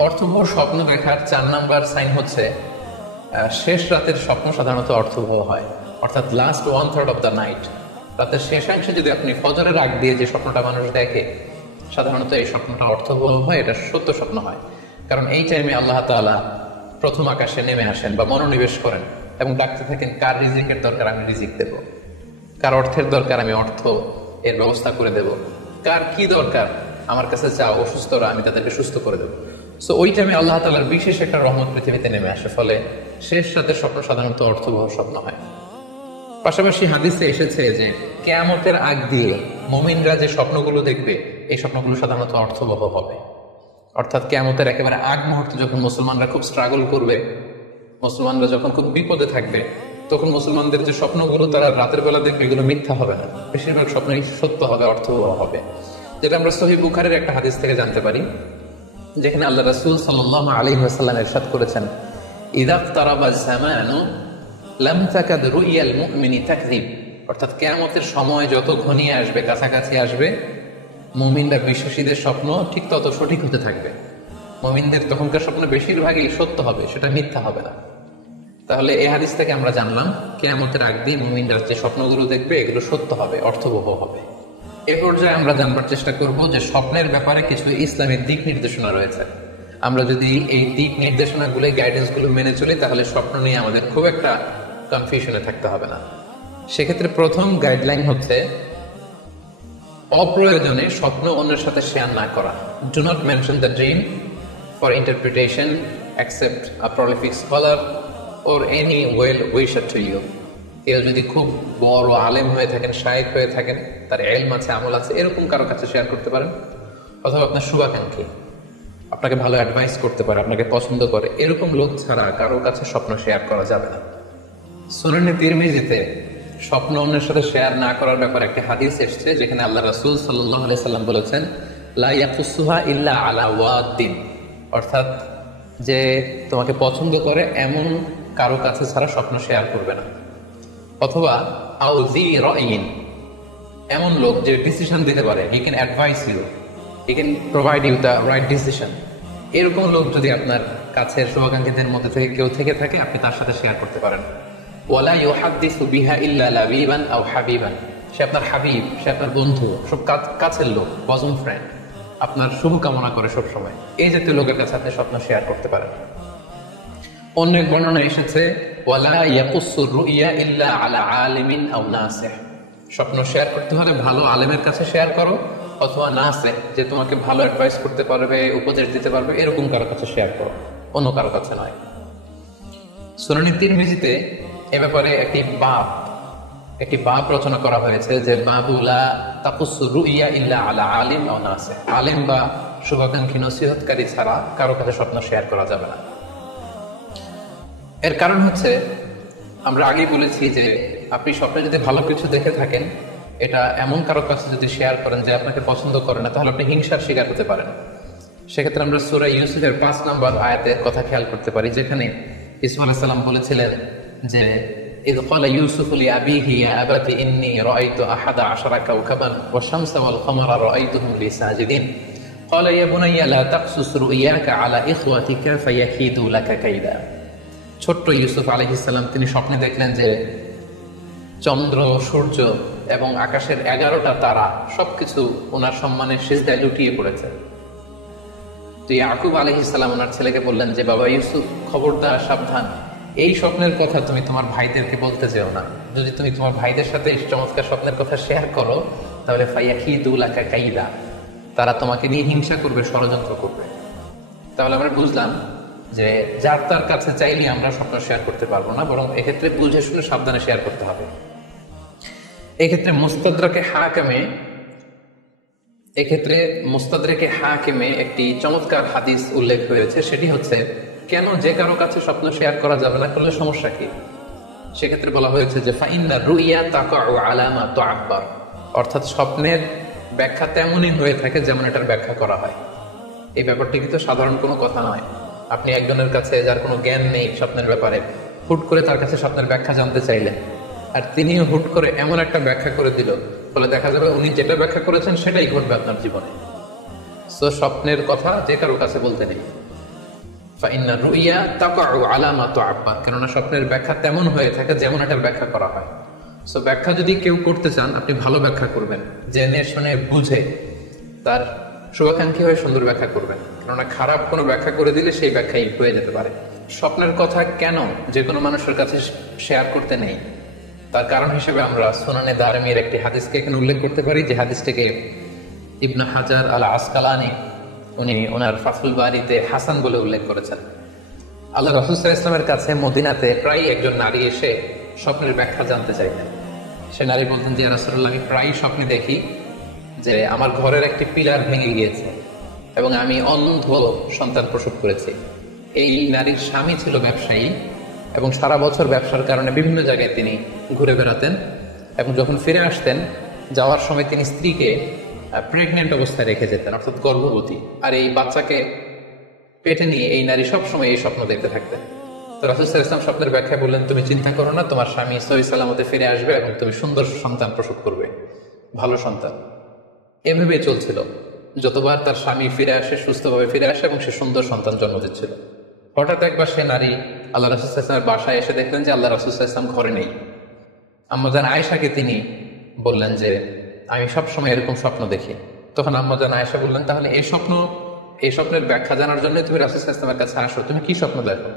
অর্থবহ স্বপ্ন দেখার 4 নাম্বার সাইন হচ্ছে শেষ রাতের স্বপ্ন সাধারণত অর্থবহ হয়, অর্থাৎ লাস্ট 1/3 অফ দ্য নাইট, রাতের শেষাংশে যদি আপনি ফজরের আগ দিয়ে যে স্বপ্নটা মানুষ দেখে, সাধারণত এই স্বপ্নটা অর্থবহ হয়, এটা সত্য স্বপ্ন হয়। কারণ এই টাইমে আল্লাহ তাআলা প্রথম আকাশে নেমে আসেন বা মনোনিবেশ করেন এবং ডাকতে থাকেন, কার রিজিকের দরকার আমি রিজিক দেব, কার অর্থের দরকার আমি অর্থ এর ব্যবস্থা করে দেব, কার কি দরকার আমার কাছে চাও, অসুস্থরা আমি তাদেরকে সুস্থ করে দেবো। সো ওই টাইমে আল্লাহ তাআলার বিশেষ একটা রহমত পৃথিবীতে নেমে আসে, ফলে শেষ রাতের স্বপ্ন সাধারণত অর্থবহ স্বপ্ন হয়। পাশাপাশি হাদিসে এসেছে যে কিয়ামতের আগ দিয়ে মুমিনরা যে স্বপ্নগুলো দেখবে, এই স্বপ্নগুলো সাধারণত অর্থবহ হবে। অর্থাৎ কিয়ামতের একেবারে আগ মুহূর্তে যখন মুসলমানরা খুব স্ট্রাগল করবে, মুসলমানরা যখন খুব বিপদে থাকবে, তখন মুসলমানদের যে স্বপ্নগুলো তারা রাতের বেলা দেখবে, এগুলো মিথ্যা হবে না, বেশিরভাগ স্বপ্নই সত্য হবে, অর্থবহ হবে। যেটা আমরা সহিহ বুখারীর একটা হাদিস থেকে জানতে পারি, যেখানে আল্লাহ রাসূল সাল্লাল্লাহু আলাইহি ওয়াসাল্লাম ইরশাদ করেছেন, ইযা ইকতারাবা যামানু লাম তাকাদ রুইয়াল মুমিনি তাকযিব, অর্থাৎ কিয়ামতের সময় যত ঘনিয়ে আসবে, কাছাকাছি আসবে, মুমিনরা বিশ্বাসীদের স্বপ্ন ঠিক তত সঠিক হতে থাকবে। মুমিনদের তখনকার স্বপ্ন বেশিরভাগই সত্য হবে, সেটা মিথ্যা হবে না। তাহলে এই হাদিস থেকে আমরা জানলাম কিয়ামতের আগ দিয়ে মুমিনরা যে স্বপ্নগুলো দেখবে, এগুলো সত্য হবে, অর্থবহ হবে। এ পর্যায়ে আমরা জানবার চেষ্টা করব যে স্বপ্নের ব্যাপারে কিছু ইসলামের দিক নির্দেশনা রয়েছে। আমরা যদি এই দিক নির্দেশনাগুলো, গাইডেন্সগুলো মেনে চলি, তাহলে স্বপ্ন নিয়ে আমাদের খুব একটা কনফিউশনে থাকতে হবে না। সেক্ষেত্রে প্রথম গাইডলাইন হচ্ছে অপ্রয়োজনে স্বপ্ন অন্যের সাথে শেয়ার না করা। Do not mention the dream for interpretation except a prolific scholar or any well wisher to you. কেউ যদি খুব বড় আলেম হয়ে থাকেন, শায়েখ হয়ে থাকেন, তার ইলম আছে, আমল আছে, এরকম কারো কাছে শেয়ার করতে পারেন। অথবা আপনার শুভাকাঙ্ক্ষী আপনাকে ভালো অ্যাডভাইস করতে পারে, আপনাকে পছন্দ করে, এরকম লোক ছাড়া কারো কাছে স্বপ্ন শেয়ার করা যাবে না। সুনানে তিরমিজিতে স্বপ্ন অন্যের সাথে শেয়ার না করার ব্যাপারে একটি হাদিস এসেছে, যেখানে আল্লাহ রাসূল সাল্লাল্লাহু আলাইহি সাল্লাম বলেছেন, লা ইয়াকুসুহা ইল্লা আলা ওয়াদিন, অর্থাৎ যে তোমাকে পছন্দ করে এমন কারো কাছে ছাড়া স্বপ্ন শেয়ার করবে না। অথবা আও জি রাইন, এমন লোক যে ডিসিশন দিতে পারে, he can advise you, he can provide you the right decision, এরকম লোক যদি আপনার কাছের শুভাকাঙ্ক্ষীদের মধ্যে থেকে কেউ থেকে থাকে, আপনি তার সাথে শেয়ার করতে পারেন। ওয়ালা ইউহাদ্দিসু বিহা ইল্লা লাবিবান আও হাবিবান, সে আপনার হাবিব, সে আপনার বন্ধু, সব কাছের লোক, বজম ফ্রেন্ড, আপনার শুভ কামনা করে সব সময়, এই জাতীয় লোকের কাছে আপনি স্বপ্ন শেয়ার করতে পারেন। অন্য এক বর্ণনা এসেছে, ওয়ালা ইয়াকুসুর রুইয়া ইল্লা আলা আলিমিন আও নাসিহ, স্বপ্ন শেয়ার করতে হলে ভালো আলেমের কাছে শেয়ার করো, অথবা নাসিহ, যে তোমাকে ভালো অ্যাডভাইস করতে পারবে, উপদেশ দিতে পারবে, এরকম কারো কাছে শেয়ার করো, অন্য কারো কাছে নয়। সুনানে তিরমিজিতে এ ব্যাপারে একটি বাব রচনা করা হয়েছে, যে বাবুলা তাকুসুর রুইয়া ইল্লা আলা আলিম আও নাসিহ, আলেম বা শুভাকাঙ্ক্ষী নসিহতকারী ছাড়া কারো কাছে স্বপ্ন শেয়ার করা যাবে না। এর কারণ হচ্ছে, আমরা আগেই বলেছি যে আপনি স্বপ্নে যদি ভালো কিছু দেখে থাকেন, এটা এমন কারো কাছে যদি শেয়ার করেন যে আপনাকে পছন্দ করে না, তাহলে আপনি হিংসার শিকার হতে পারেন। সেক্ষেত্রে আমরা সূরা ইউসুফের 5 নম্বর আয়াতের কথা খেয়াল করতে পারি, যেখানে ইউসুফ আলাইহিস সালাম বলেছিলেন যে ইয ক্বালা ইউসুফু লিআবিহি ইয়া আবাতি ইন্নী রাআইতু আহাদা আশারা কাওকাবান ওয়াশ শামসা ওয়াল কমারা রাআইতুহুম লি সাজিদিন ক্বালা ইয়া বুনাইয়া লা তাকসুস রুইয়াকা আলা ইখওয়াতিকা ফায়াকিদু লাকা কাইদা। ছোট্ট ইউসুফ আলাইহিস সালাম তিনি স্বপ্নে দেখলেন যে চন্দ্র, সূর্য এবং আকাশের 11টা তারা সবকিছু ওনার সম্মানে সিজদায় লুটিয়ে পড়েছে। তো ইয়াকুব আলাইহিস সালাম ওনার ছেলেকে বললেন যে, বাবা ইউসুফ, খবরদার, সাবধান, এই স্বপ্নের কথা তুমি তোমার ভাইদেরকে বলতে যেও না। যদি তুমি তোমার ভাইদের সাথে এই চমৎকার স্বপ্নের কথা শেয়ার করো, তাহলে ফায়াকিদু লাকা কাইদা, তারা তোমাকে নিয়ে হিংসা করবে, ষড়যন্ত্র করবে। তাহলে আমরা বুঝলাম যে যার তার কাছে চাইলে আমরা স্বপ্ন শেয়ার করতে পারবো না, বরং এক্ষেত্রে বুঝে শুনে সাবধানে শেয়ার করতে হবে। এক্ষেত্রে মুস্তাদরাকে হাকিমে একটি চমৎকার হাদিস উল্লেখ হয়েছে, সেটি হচ্ছে, কেন যে কারো কাছে স্বপ্ন শেয়ার করা যাবে না, করলে সমস্যা কি? সেক্ষেত্রে বলা হয়েছে যে ফাইন্না রুইয়া তাকাউ আলা মা তুআব্বার, অর্থাৎ স্বপ্নের ব্যাখ্যা তেমনই হয়ে থাকে যেমন এটার ব্যাখ্যা করা হয়। এই ব্যাপারটি কিন্তু সাধারণ কোনো কথা নয়। আপনি একজনের কাছে, যার কোনো জ্ঞান নেই স্বপ্নের ব্যাপারে, হুট করে তার কাছে স্বপ্নের ব্যাখ্যা জানতে চাইলেন, আর তিনিও হুট করে এমন একটা ব্যাখ্যা করে দিল, ফলে দেখা যাবে উনি যেটা ব্যাখ্যা করেছেন সেটাই ঘটবে আপনার জীবনে। সো স্বপ্নের কথা যে কারো কাছে বলতে নেই। ফাইন্না রুইয়া তাকাউ আলা মা তুআব্বার, কেননা স্বপ্নের ব্যাখ্যা তেমন হয়ে থাকে যেমন এটার ব্যাখ্যা করা হয়। সো ব্যাখ্যা যদি কেউ করতে চান, আপনি ভালো ব্যাখ্যা করবেন, জেনে শুনে বুঝে তার শুভাকাঙ্ক্ষী হয়ে সুন্দর ব্যাখ্যা করবেন, কেননা খারাপ কোনো ব্যাখ্যা করে দিলে সেই ব্যাখ্যাই হয়ে যেতে পারে। স্বপ্নের কথা কেন যে কোনো মানুষের কাছে শেয়ার করতে নেই, তার কারণ হিসেবে আমরা সুনানে দারমির একটি হাদিসকে এখানে উল্লেখ করতে পারি, যে হাদিসটিকে ইবনে হাজার আল আসকালানি উনি ওনার ফাথুল বারিতে হাসান বলে উল্লেখ করেছেন। আল্লাহ রাসূল সাল্লাল্লাহু আলাইহি ওয়াসাল্লামের কাছে মদিনাতে প্রায় একজন নারী এসে স্বপ্নের ব্যাখ্যা জানতে চাইতেন। সে নারী বলতেন যে, ইয়া রাসূলুল্লাহ, আমি প্রায় স্বপ্নে দেখি যে আমার ঘরের একটি পিলার ভেঙে গিয়েছে এবং আমি অন্ধ সন্তান প্রসব করেছি। এই নারীর স্বামী ছিল ব্যবসায়ী এবং সারা বছর ব্যবসার কারণে বিভিন্ন জায়গায় তিনি ঘুরে বেড়াতেন, এবং যখন ফিরে আসতেন, যাওয়ার সময় তিনি স্ত্রীকে প্রেগনেন্ট অবস্থায় রেখে যেতেন, অর্থাৎ গর্ভবতী, আর এই বাচ্চাকে পেটে নিয়ে এই নারী সবসময় এই স্বপ্ন দেখতে থাকতেন। তো রাসূল সাল্লাল্লাহু আলাইহি ওয়াসাল্লাম স্বপ্নের ব্যাখ্যা বললেন, তুমি চিন্তা করো না, তোমার স্বামী সহি সালামতে ফিরে আসবে এবং তুমি সুন্দর সন্তান প্রসব করবে, ভালো সন্তান। এভাবেই চলছিল, যতবার তার স্বামী ফিরে আসে, সুস্থভাবে ফিরে আসে এবং সে সুন্দর সন্তান জন্ম দিচ্ছিল। হঠাৎ একবার সে নারী আল্লাহ রাসূল সাল্লাল্লাহু আলাইহি ওয়াসাল্লামের বাসায় এসে দেখলেন যে আল্লাহ রাসূল সাল্লাল্লাহু আলাইহি ওয়াসাল্লাম ঘরে নেই। আম্মাজান আয়েশাকে তিনি বললেন যে, আমি সবসময় এরকম স্বপ্ন দেখি। তখন আম্মাজান আয়েশা বললেন, তাহলে এই স্বপ্নের ব্যাখ্যা জানার জন্য তুমি রাসূল সাল্লাল্লাহু আলাইহি ওয়াসাল্লামের কাছে আসো, তুমি কি স্বপ্ন দেখো?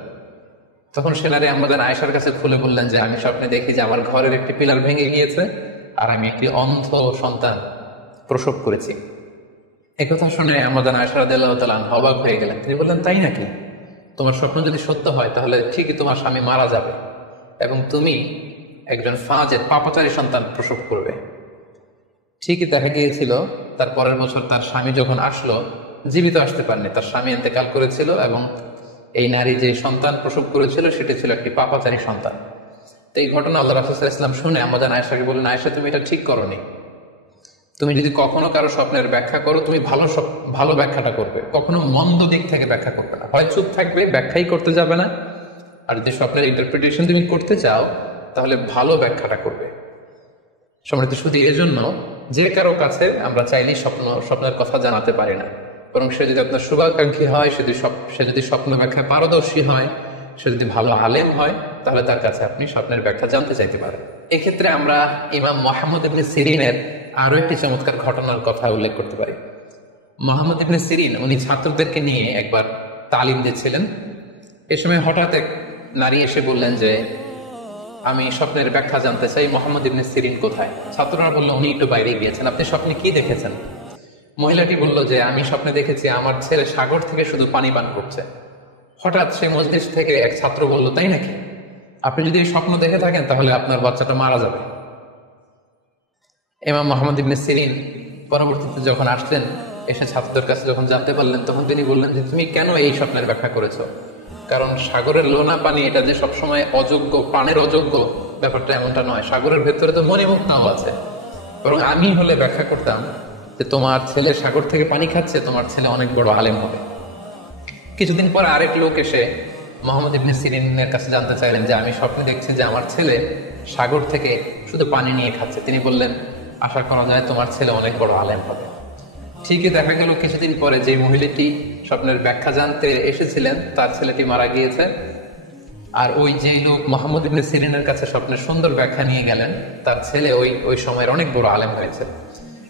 তখন সে নারী আম্মাজান আয়েশার কাছে খুলে বললেন যে, আমি স্বপ্নে দেখি যে আমার ঘরের একটি পিলার ভেঙে গিয়েছে আর আমি একটি অন্ধ সন্তান প্রসব করেছি। একথা শুনে আম্মাজান আয়েশা রাদিয়াল্লাহু তাআলা আনহা অবাক হয়ে গেলেন। তিনি বললেন, তাই নাকি? তোমার স্বপ্ন যদি সত্য হয় তাহলে ঠিকই তোমার স্বামী মারা যাবে এবং তুমি একজন ফাজের পাপাচারী সন্তান প্রসব করবে। ঠিকই দেখা গিয়েছিল তার পরের বছর তার স্বামী যখন আসলো, জীবিত আসতে পারেনি, তার স্বামী ইন্তেকাল করেছিল এবং এই নারী যে সন্তান প্রসব করেছিল সেটি ছিল একটি পাপাচারী সন্তান। তো এই ঘটনা আল্লাহ রাসূল সাল্লাল্লাহু আলাইহি ওয়াসাল্লাম শুনে আমাদের আয়েশাকে বললেন, আয়েশা তুমি এটা ঠিক করোনি, তুমি যদি কখনো কারো স্বপ্নের ব্যাখ্যা করো তুমি ভালো ব্যাখ্যাটা করবে, কখনো মন্দ দিক থেকে ব্যাখ্যা করবে না, হয় চুপ থাকবে, ব্যাখ্যাই করতে যাবে না, আর যদি স্বপ্নের ইন্টারপ্রিটেশন তুমি করতে চাও তাহলে ভালো ব্যাখ্যাটা করবে। সম্মানিত শুধু এজন্য যে কারো কাছে আমরা চাইলেই স্বপ্নের কথা জানাতে পারি না, বরং সে যদি আপনার শুভাকাঙ্ক্ষী হয়, সে যদি স্বপ্ন ব্যাখ্যায় পারদর্শী হয়, সে যদি ভালো আলেম হয়, তাহলে তার কাছে আপনি স্বপ্নের ব্যাখ্যা জানতে চাইতে পারেন। এক্ষেত্রে আমরা ইমাম মুহাম্মদ ইবনে সিরিনের আরো একটি চমৎকার ঘটনার কথা উল্লেখ করতে পারি। মুহাম্মদ ইবনে সিরিন উনি ছাত্রদেরকে নিয়ে একবার তালিম দিচ্ছিলেন। এ সময় হঠাৎ এক নারী এসে বললেন যে আমি স্বপ্নের ব্যাখ্যা জানতে চাই, মুহাম্মদ ইবনে সিরিন কোথায়? ছাত্ররা বলল উনি একটু বাইরে গিয়েছেন, আপনি স্বপ্নে কি দেখেছেন? মহিলাটি বলল যে আমি স্বপ্নে দেখেছি আমার ছেলে সাগর থেকে শুধু পানি পান করছে। হঠাৎ সে মজলিস থেকে এক ছাত্র বলল, তাই নাকি? আপনি যদি এই স্বপ্ন দেখে থাকেন তাহলে আপনার বাচ্চাটা মারা যাবে। ইমাম মুহাম্মদ ইবনে সিরিন পরবর্তীতে যখন আসলেন, এসে ছাত্রদের কাছে যখন জানতে পারলেন, তখন তিনি বললেন যে তুমি কেন এই স্বপ্নের ব্যাখ্যা করেছো? কারণ সাগরের লোনা পানি এটা যে সবসময় অযোগ্য, পানের অযোগ্য, ব্যাপারটা এমনটা নয়। সাগরের ভেতরে তো মণিমুক্তাও আছে। বরং আমি হলে ব্যাখ্যা করতাম যে তোমার ছেলে সাগর থেকে পানি খাচ্ছে, তোমার ছেলে অনেক বড় আলেম হবে। কিছুদিন পর আরেক লোক এসে মুহাম্মদ ইবনে সিরিনের কাছে জানতে চাইলেন যে আমি স্বপ্নে দেখছি যে আমার ছেলে সাগর থেকে শুধু পানি নিয়ে খাচ্ছে। তিনি বললেন আশা করা যায় তোমার ছেলে অনেক বড় আলেম হবে। ঠিকই দেখা গেল কিছুদিন পরে যে মহিলাটি স্বপ্নের ব্যাখ্যা জানতে এসেছিলেন তার ছেলেটি মারা গিয়েছে, আর ওই যে লোক মুহাম্মদ ইবনে সিরিনের কাছে স্বপ্নের সুন্দর ব্যাখ্যা নিয়ে গেলেন, তার ছেলে ওই সময়ের অনেক বড় আলেম হয়েছে।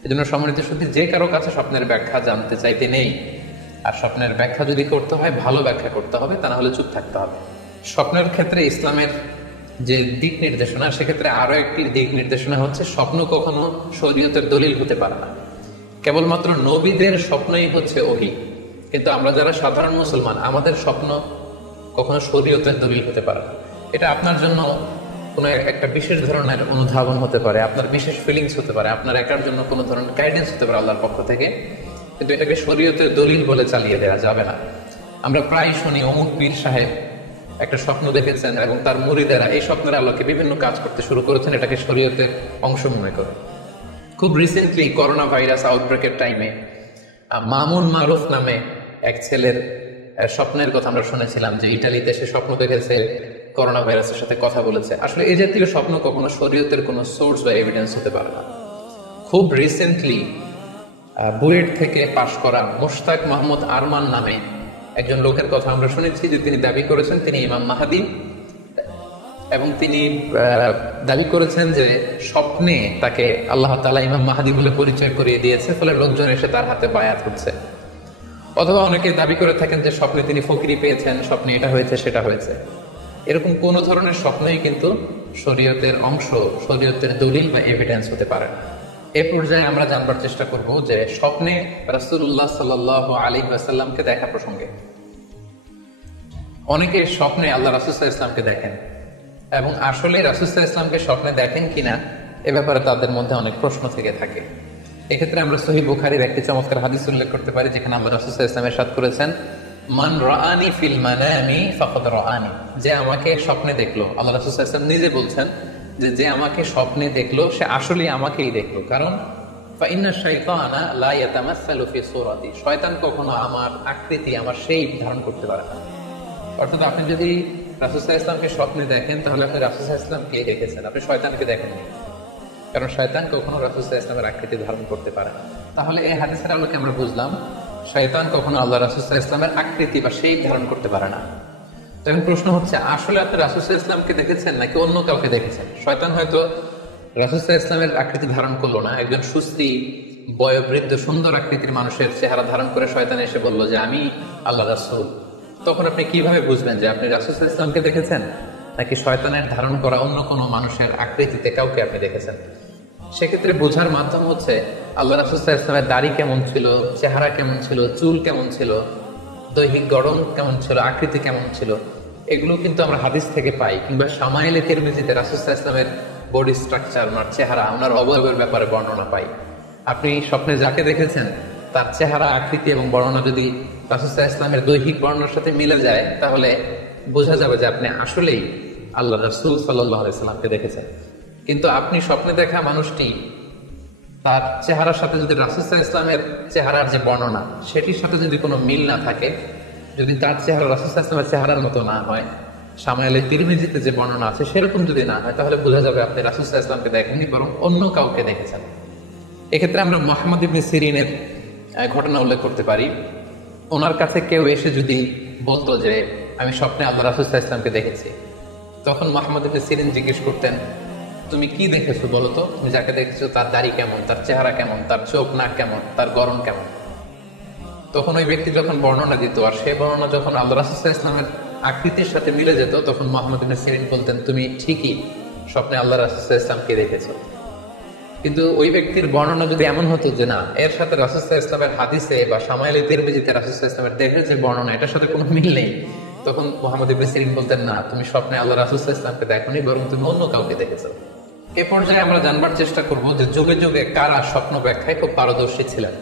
এই জন্য সম্মানিত শুধু যে কারো কাছে স্বপ্নের ব্যাখ্যা জানতে চাইতে নেই, আর স্বপ্নের ব্যাখ্যা যদি করতে হয় ভালো ব্যাখ্যা করতে হবে, তা না হলে চুপ থাকতে হবে। স্বপ্নের ক্ষেত্রে ইসলামের যে দিক নির্দেশনা, সেক্ষেত্রে আরো একটি দিক নির্দেশনা হচ্ছে স্বপ্ন কখনো শরীয়তের দলিল হতে পারে না। কেবলমাত্র নবীদের স্বপ্নই হচ্ছে ওহী, কিন্তু আমরা যারা সাধারণ মুসলমান আমাদের স্বপ্ন কখনো শরীয়তের দলিল হতে পারে না। এটা আপনার জন্য কোনো একটা বিশেষ ধরনের অনুধাবন হতে পারে, আপনার বিশেষ ফিলিংস হতে পারে, আপনার একার জন্য কোনো ধরনের গাইডেন্স হতে পারে আল্লাহর পক্ষ থেকে, কিন্তু এটাকে শরীয়তের দলিল বলে চালিয়ে দেওয়া যাবে না। আমরা প্রায় শুনি অমুক পীর সাহেব একটা স্বপ্ন দেখেছেন এবং তার মুরিদেরা এই স্বপ্নের আলোকে বিভিন্ন কাজ করতে শুরু করেছেন, এটাকে শরীয়তের অংশ মনে করে। খুব রিসেন্টলি করোনা ভাইরাস আউটব্রেকের টাইমে মামুন মারুফ নামে এক ছেলের স্বপ্নের কথা আমরা শুনেছিলাম যে ইটালিতে সে স্বপ্ন দেখেছে করোনা ভাইরাসের সাথে কথা বলেছে। আসলে এই জাতীয় স্বপ্ন কখনো শরীয়তের কোনো সোর্স বা এভিডেন্স হতে পারে না। খুব রিসেন্টলি বুয়েট থেকে পাশ করা মোশতাক মাহমুদ আরমান নামে একজন লোকের কথা আমরা শুনেছি যে তিনি দাবি করেছেন তিনি ইমাম মাহাদি, এবং তিনি দাবি করেছেন যে স্বপ্নে তাকে আল্লাহ তাআলা ইমাম মাহাদি বলে পরিচয় করিয়ে দিয়েছে, ফলে লোকজন এসে তার হাতে বায়াত হচ্ছে। অথবা অনেকে দাবি করে থাকেন যে স্বপ্নে তিনি ফকিরি পেয়েছেন, স্বপ্নে এটা হয়েছে সেটা হয়েছে। এরকম কোন ধরনের স্বপ্নই কিন্তু শরীয়তের অংশ, শরীয়তের দলিল বা এভিডেন্স হতে পারে না। এ পর্যায়ে আমরা জানবার চেষ্টা করব যে স্বপ্নে রাসূলুল্লাহ সাল্লাল্লাহু আলাইহি ওয়াসাল্লামকে দেখা প্রসঙ্গে অনেকে স্বপ্নে আল্লাহ রাসূল সাল্লাল্লাহু আলাইহি ওয়াসাল্লামকে দেখেন, এবং আসলে রাসূল সাল্লাল্লাহু আলাইহি ওয়াসাল্লামকে স্বপ্নে দেখেন কিনা এ ব্যাপারে তাদের মধ্যে অনেক প্রশ্ন থেকে থাকে। এক্ষেত্রে আমরা সহিহ বুখারীর একটি চমৎকার হাদিস উল্লেখ করতে পারি, যেখানে আল্লাহ রাসূল সাল্লাল্লাহু আলাইহি ওয়াসাল্লাম ইরশাদ করেছেন, মান রাআনি ফিল মানামি ফাকাদ রাআনি, যে আমাকে স্বপ্নে দেখলো। আল্লাহ রাসূল সাল্লাল্লাহু আলাইহি ওয়াসাল্লাম নিজে বলছেন যে আমাকে স্বপ্নে দেখলো সে আসলে আমাকেই দেখলো, কারণ ফাইন্না শাইতানা লা ইয়াতামাসসালু ফি সূরাতি, শয়তান কখনো আমার আকৃতি, আমার শেপ ধারণ করতে পারে না। অর্থাৎ আপনি যদি রাসূল সাল্লাল্লাহু আলাইহি ওয়াসাল্লামকে স্বপ্নে দেখেন তাহলে আপনি রাসূল সাল্লাল্লাহু আলাইহি ওয়াসাল্লামকে দেখেছেন, আপনি শয়তানকে দেখেননি, কারণ শয়তান কখনো রাসূল সাল্লাল্লাহু আলাইহি ওয়াসাল্লামের আকৃতি ধারণ করতে পারে না। তাহলে এই হাদিসের আলোকে আমরা বুঝলাম শয়তান কখনো আল্লাহ রাসূল সাল্লাল্লাহু আলাইহি ওয়াসাল্লামের আকৃতি বা শেপ ধারণ করতে পারে না। তখন প্রশ্ন হচ্ছে আসলে আপনি রাসূল সাল্লাল্লাহু আলাইহি ওয়াসাল্লামকে দেখেছেন নাকি অন্য কাউকে দেখেছেন? শয়তান হয়তো রাসূল সাল্লাল্লাহু আলাইহি ওয়াসাল্লামের আকৃতি ধারণ করলো না, একজন সুস্থি বয়োবৃদ্ধ সুন্দর আকৃতির মানুষের চেহারা ধারণ করে শয়তান এসে বলল যে আমি আল্লাহ রাসূল। তখন আপনি কিভাবে বুঝবেন যে আপনি রাসূল সাল্লাল্লাহু আলাইহি ওয়াসাল্লামকে দেখেছেন নাকি শয়তানের ধারণ করা অন্য কোনো মানুষের আকৃতিতে কাউকে আপনি দেখেছেন? সেক্ষেত্রে বোঝার মাধ্যম হচ্ছে আল্লাহ রাসূল সাল্লাল্লাহু আলাইহি ওয়াসাল্লামের দাড়ি কেমন ছিল, চেহারা কেমন ছিল, চুল কেমন ছিল, দৈহিক গড়ন কেমন ছিল, আকৃতি কেমন ছিল, এগুলো কিন্তু আমরা হাদিস থেকে পাই, কিংবা শামাইলে তিরমিজিতে রাসূল সাল্লাল্লাহু আলাইহি ওয়াসাল্লামের বডি স্ট্রাকচার, ওনার চেহারা, ওনার অবয়বের ব্যাপারে বর্ণনা পাই। আপনি স্বপ্নে যাকে দেখেছেন তার চেহারা, আকৃতি এবং বর্ণনা যদি রাসূল সাল্লাল্লাহু আলাইহি ওয়াসাল্লামের দৈহিক বর্ণনার সাথে মিলে যায়, তাহলে বোঝা যাবে যে আপনি আসলেই আল্লাহ রাসূল সাল্লাল্লাহু আলাইহি ওয়াসাল্লামকে দেখেছেন। কিন্তু আপনি স্বপ্নে দেখা মানুষটি, তার চেহারার সাথে যদি রাসূল সাল্লাল্লাহু আলাইহি ওয়াসাল্লামের চেহারার যে বর্ণনা সেটির সাথে যদি কোনো মিল না থাকে, যদি তার চেহারা রাসূল সাল্লাল্লাহু আলাইহি ওয়াসাল্লামের চেহারার মতো না হয়, শামাইলে তিরমিজিতে যে বর্ণনা আছে সেরকম যদি না হয়, তাহলে বোঝা যাবে আপনি রাসূল সাল্লাল্লাহু আলাইহি ওয়াসাল্লামকে দেখেননি, বরং অন্য কাউকে দেখেছেন। এক্ষেত্রে আমরা মুহাম্মদ ইবনে সিরিনের ঘটনা উল্লেখ করতে পারি। ওনার কাছে কেউ এসে যদি বলতো যে আমি স্বপ্নে আল্লাহ রাসূল সাল্লাল্লাহু আলাইহি ওয়াসাল্লামকে দেখেছি, তখন মুহাম্মদ ইবনে সিরিন জিজ্ঞেস করতেন, তুমি কি দেখেছো বলো তো? তুমি যাকে দেখেছো তার দাড়ি কেমন, তার চেহারা কেমন, তার চোখ নাক কেমন, তার গড়ন কেমন? তখন ওই ব্যক্তি যখন বর্ণনা দিত, আর সেই বর্ণনা যখন আল্লাহ রাসূল সাল্লাল্লাহু আলাইহি ওয়াসাল্লামের আকৃতির সাথে মিলে যেত, তখন মুহাম্মদ ইবনে সিরিন বলতেন, তুমি ঠিকই স্বপ্নে আল্লাহ রাসূল সাল্লাল্লাহু আলাইহি ওয়াসাল্লামকে দেখেছো। কিন্তু ওই ব্যক্তির বর্ণনা যদি এমন হতো যে না, এর সাথে রাসূল সাল্লাল্লাহু আলাইহি ওয়াসাল্লামের হাদিসে বা শামাইলে তিরমিজিতে রাসূল সাল্লাল্লাহু আলাইহি ওয়াসাল্লামের দেহের যে বর্ণনা, এটার সাথে কোনো মিল নেই, তখন মুহাম্মদ ইবনে সিরিন বলতেন, না, তুমি স্বপ্নে আল্লাহ রাসূল সাল্লাল্লাহু আলাইহি ওয়াসাল্লামকে দেখোনি, বরং তুমি অন্য কাউকে দেখেছো। এ পর্যায়ে আমরা জানবার চেষ্টা করব যে যুগে যুগে কারা স্বপ্ন ব্যাখ্যায় খুব পারদর্শী ছিলেন।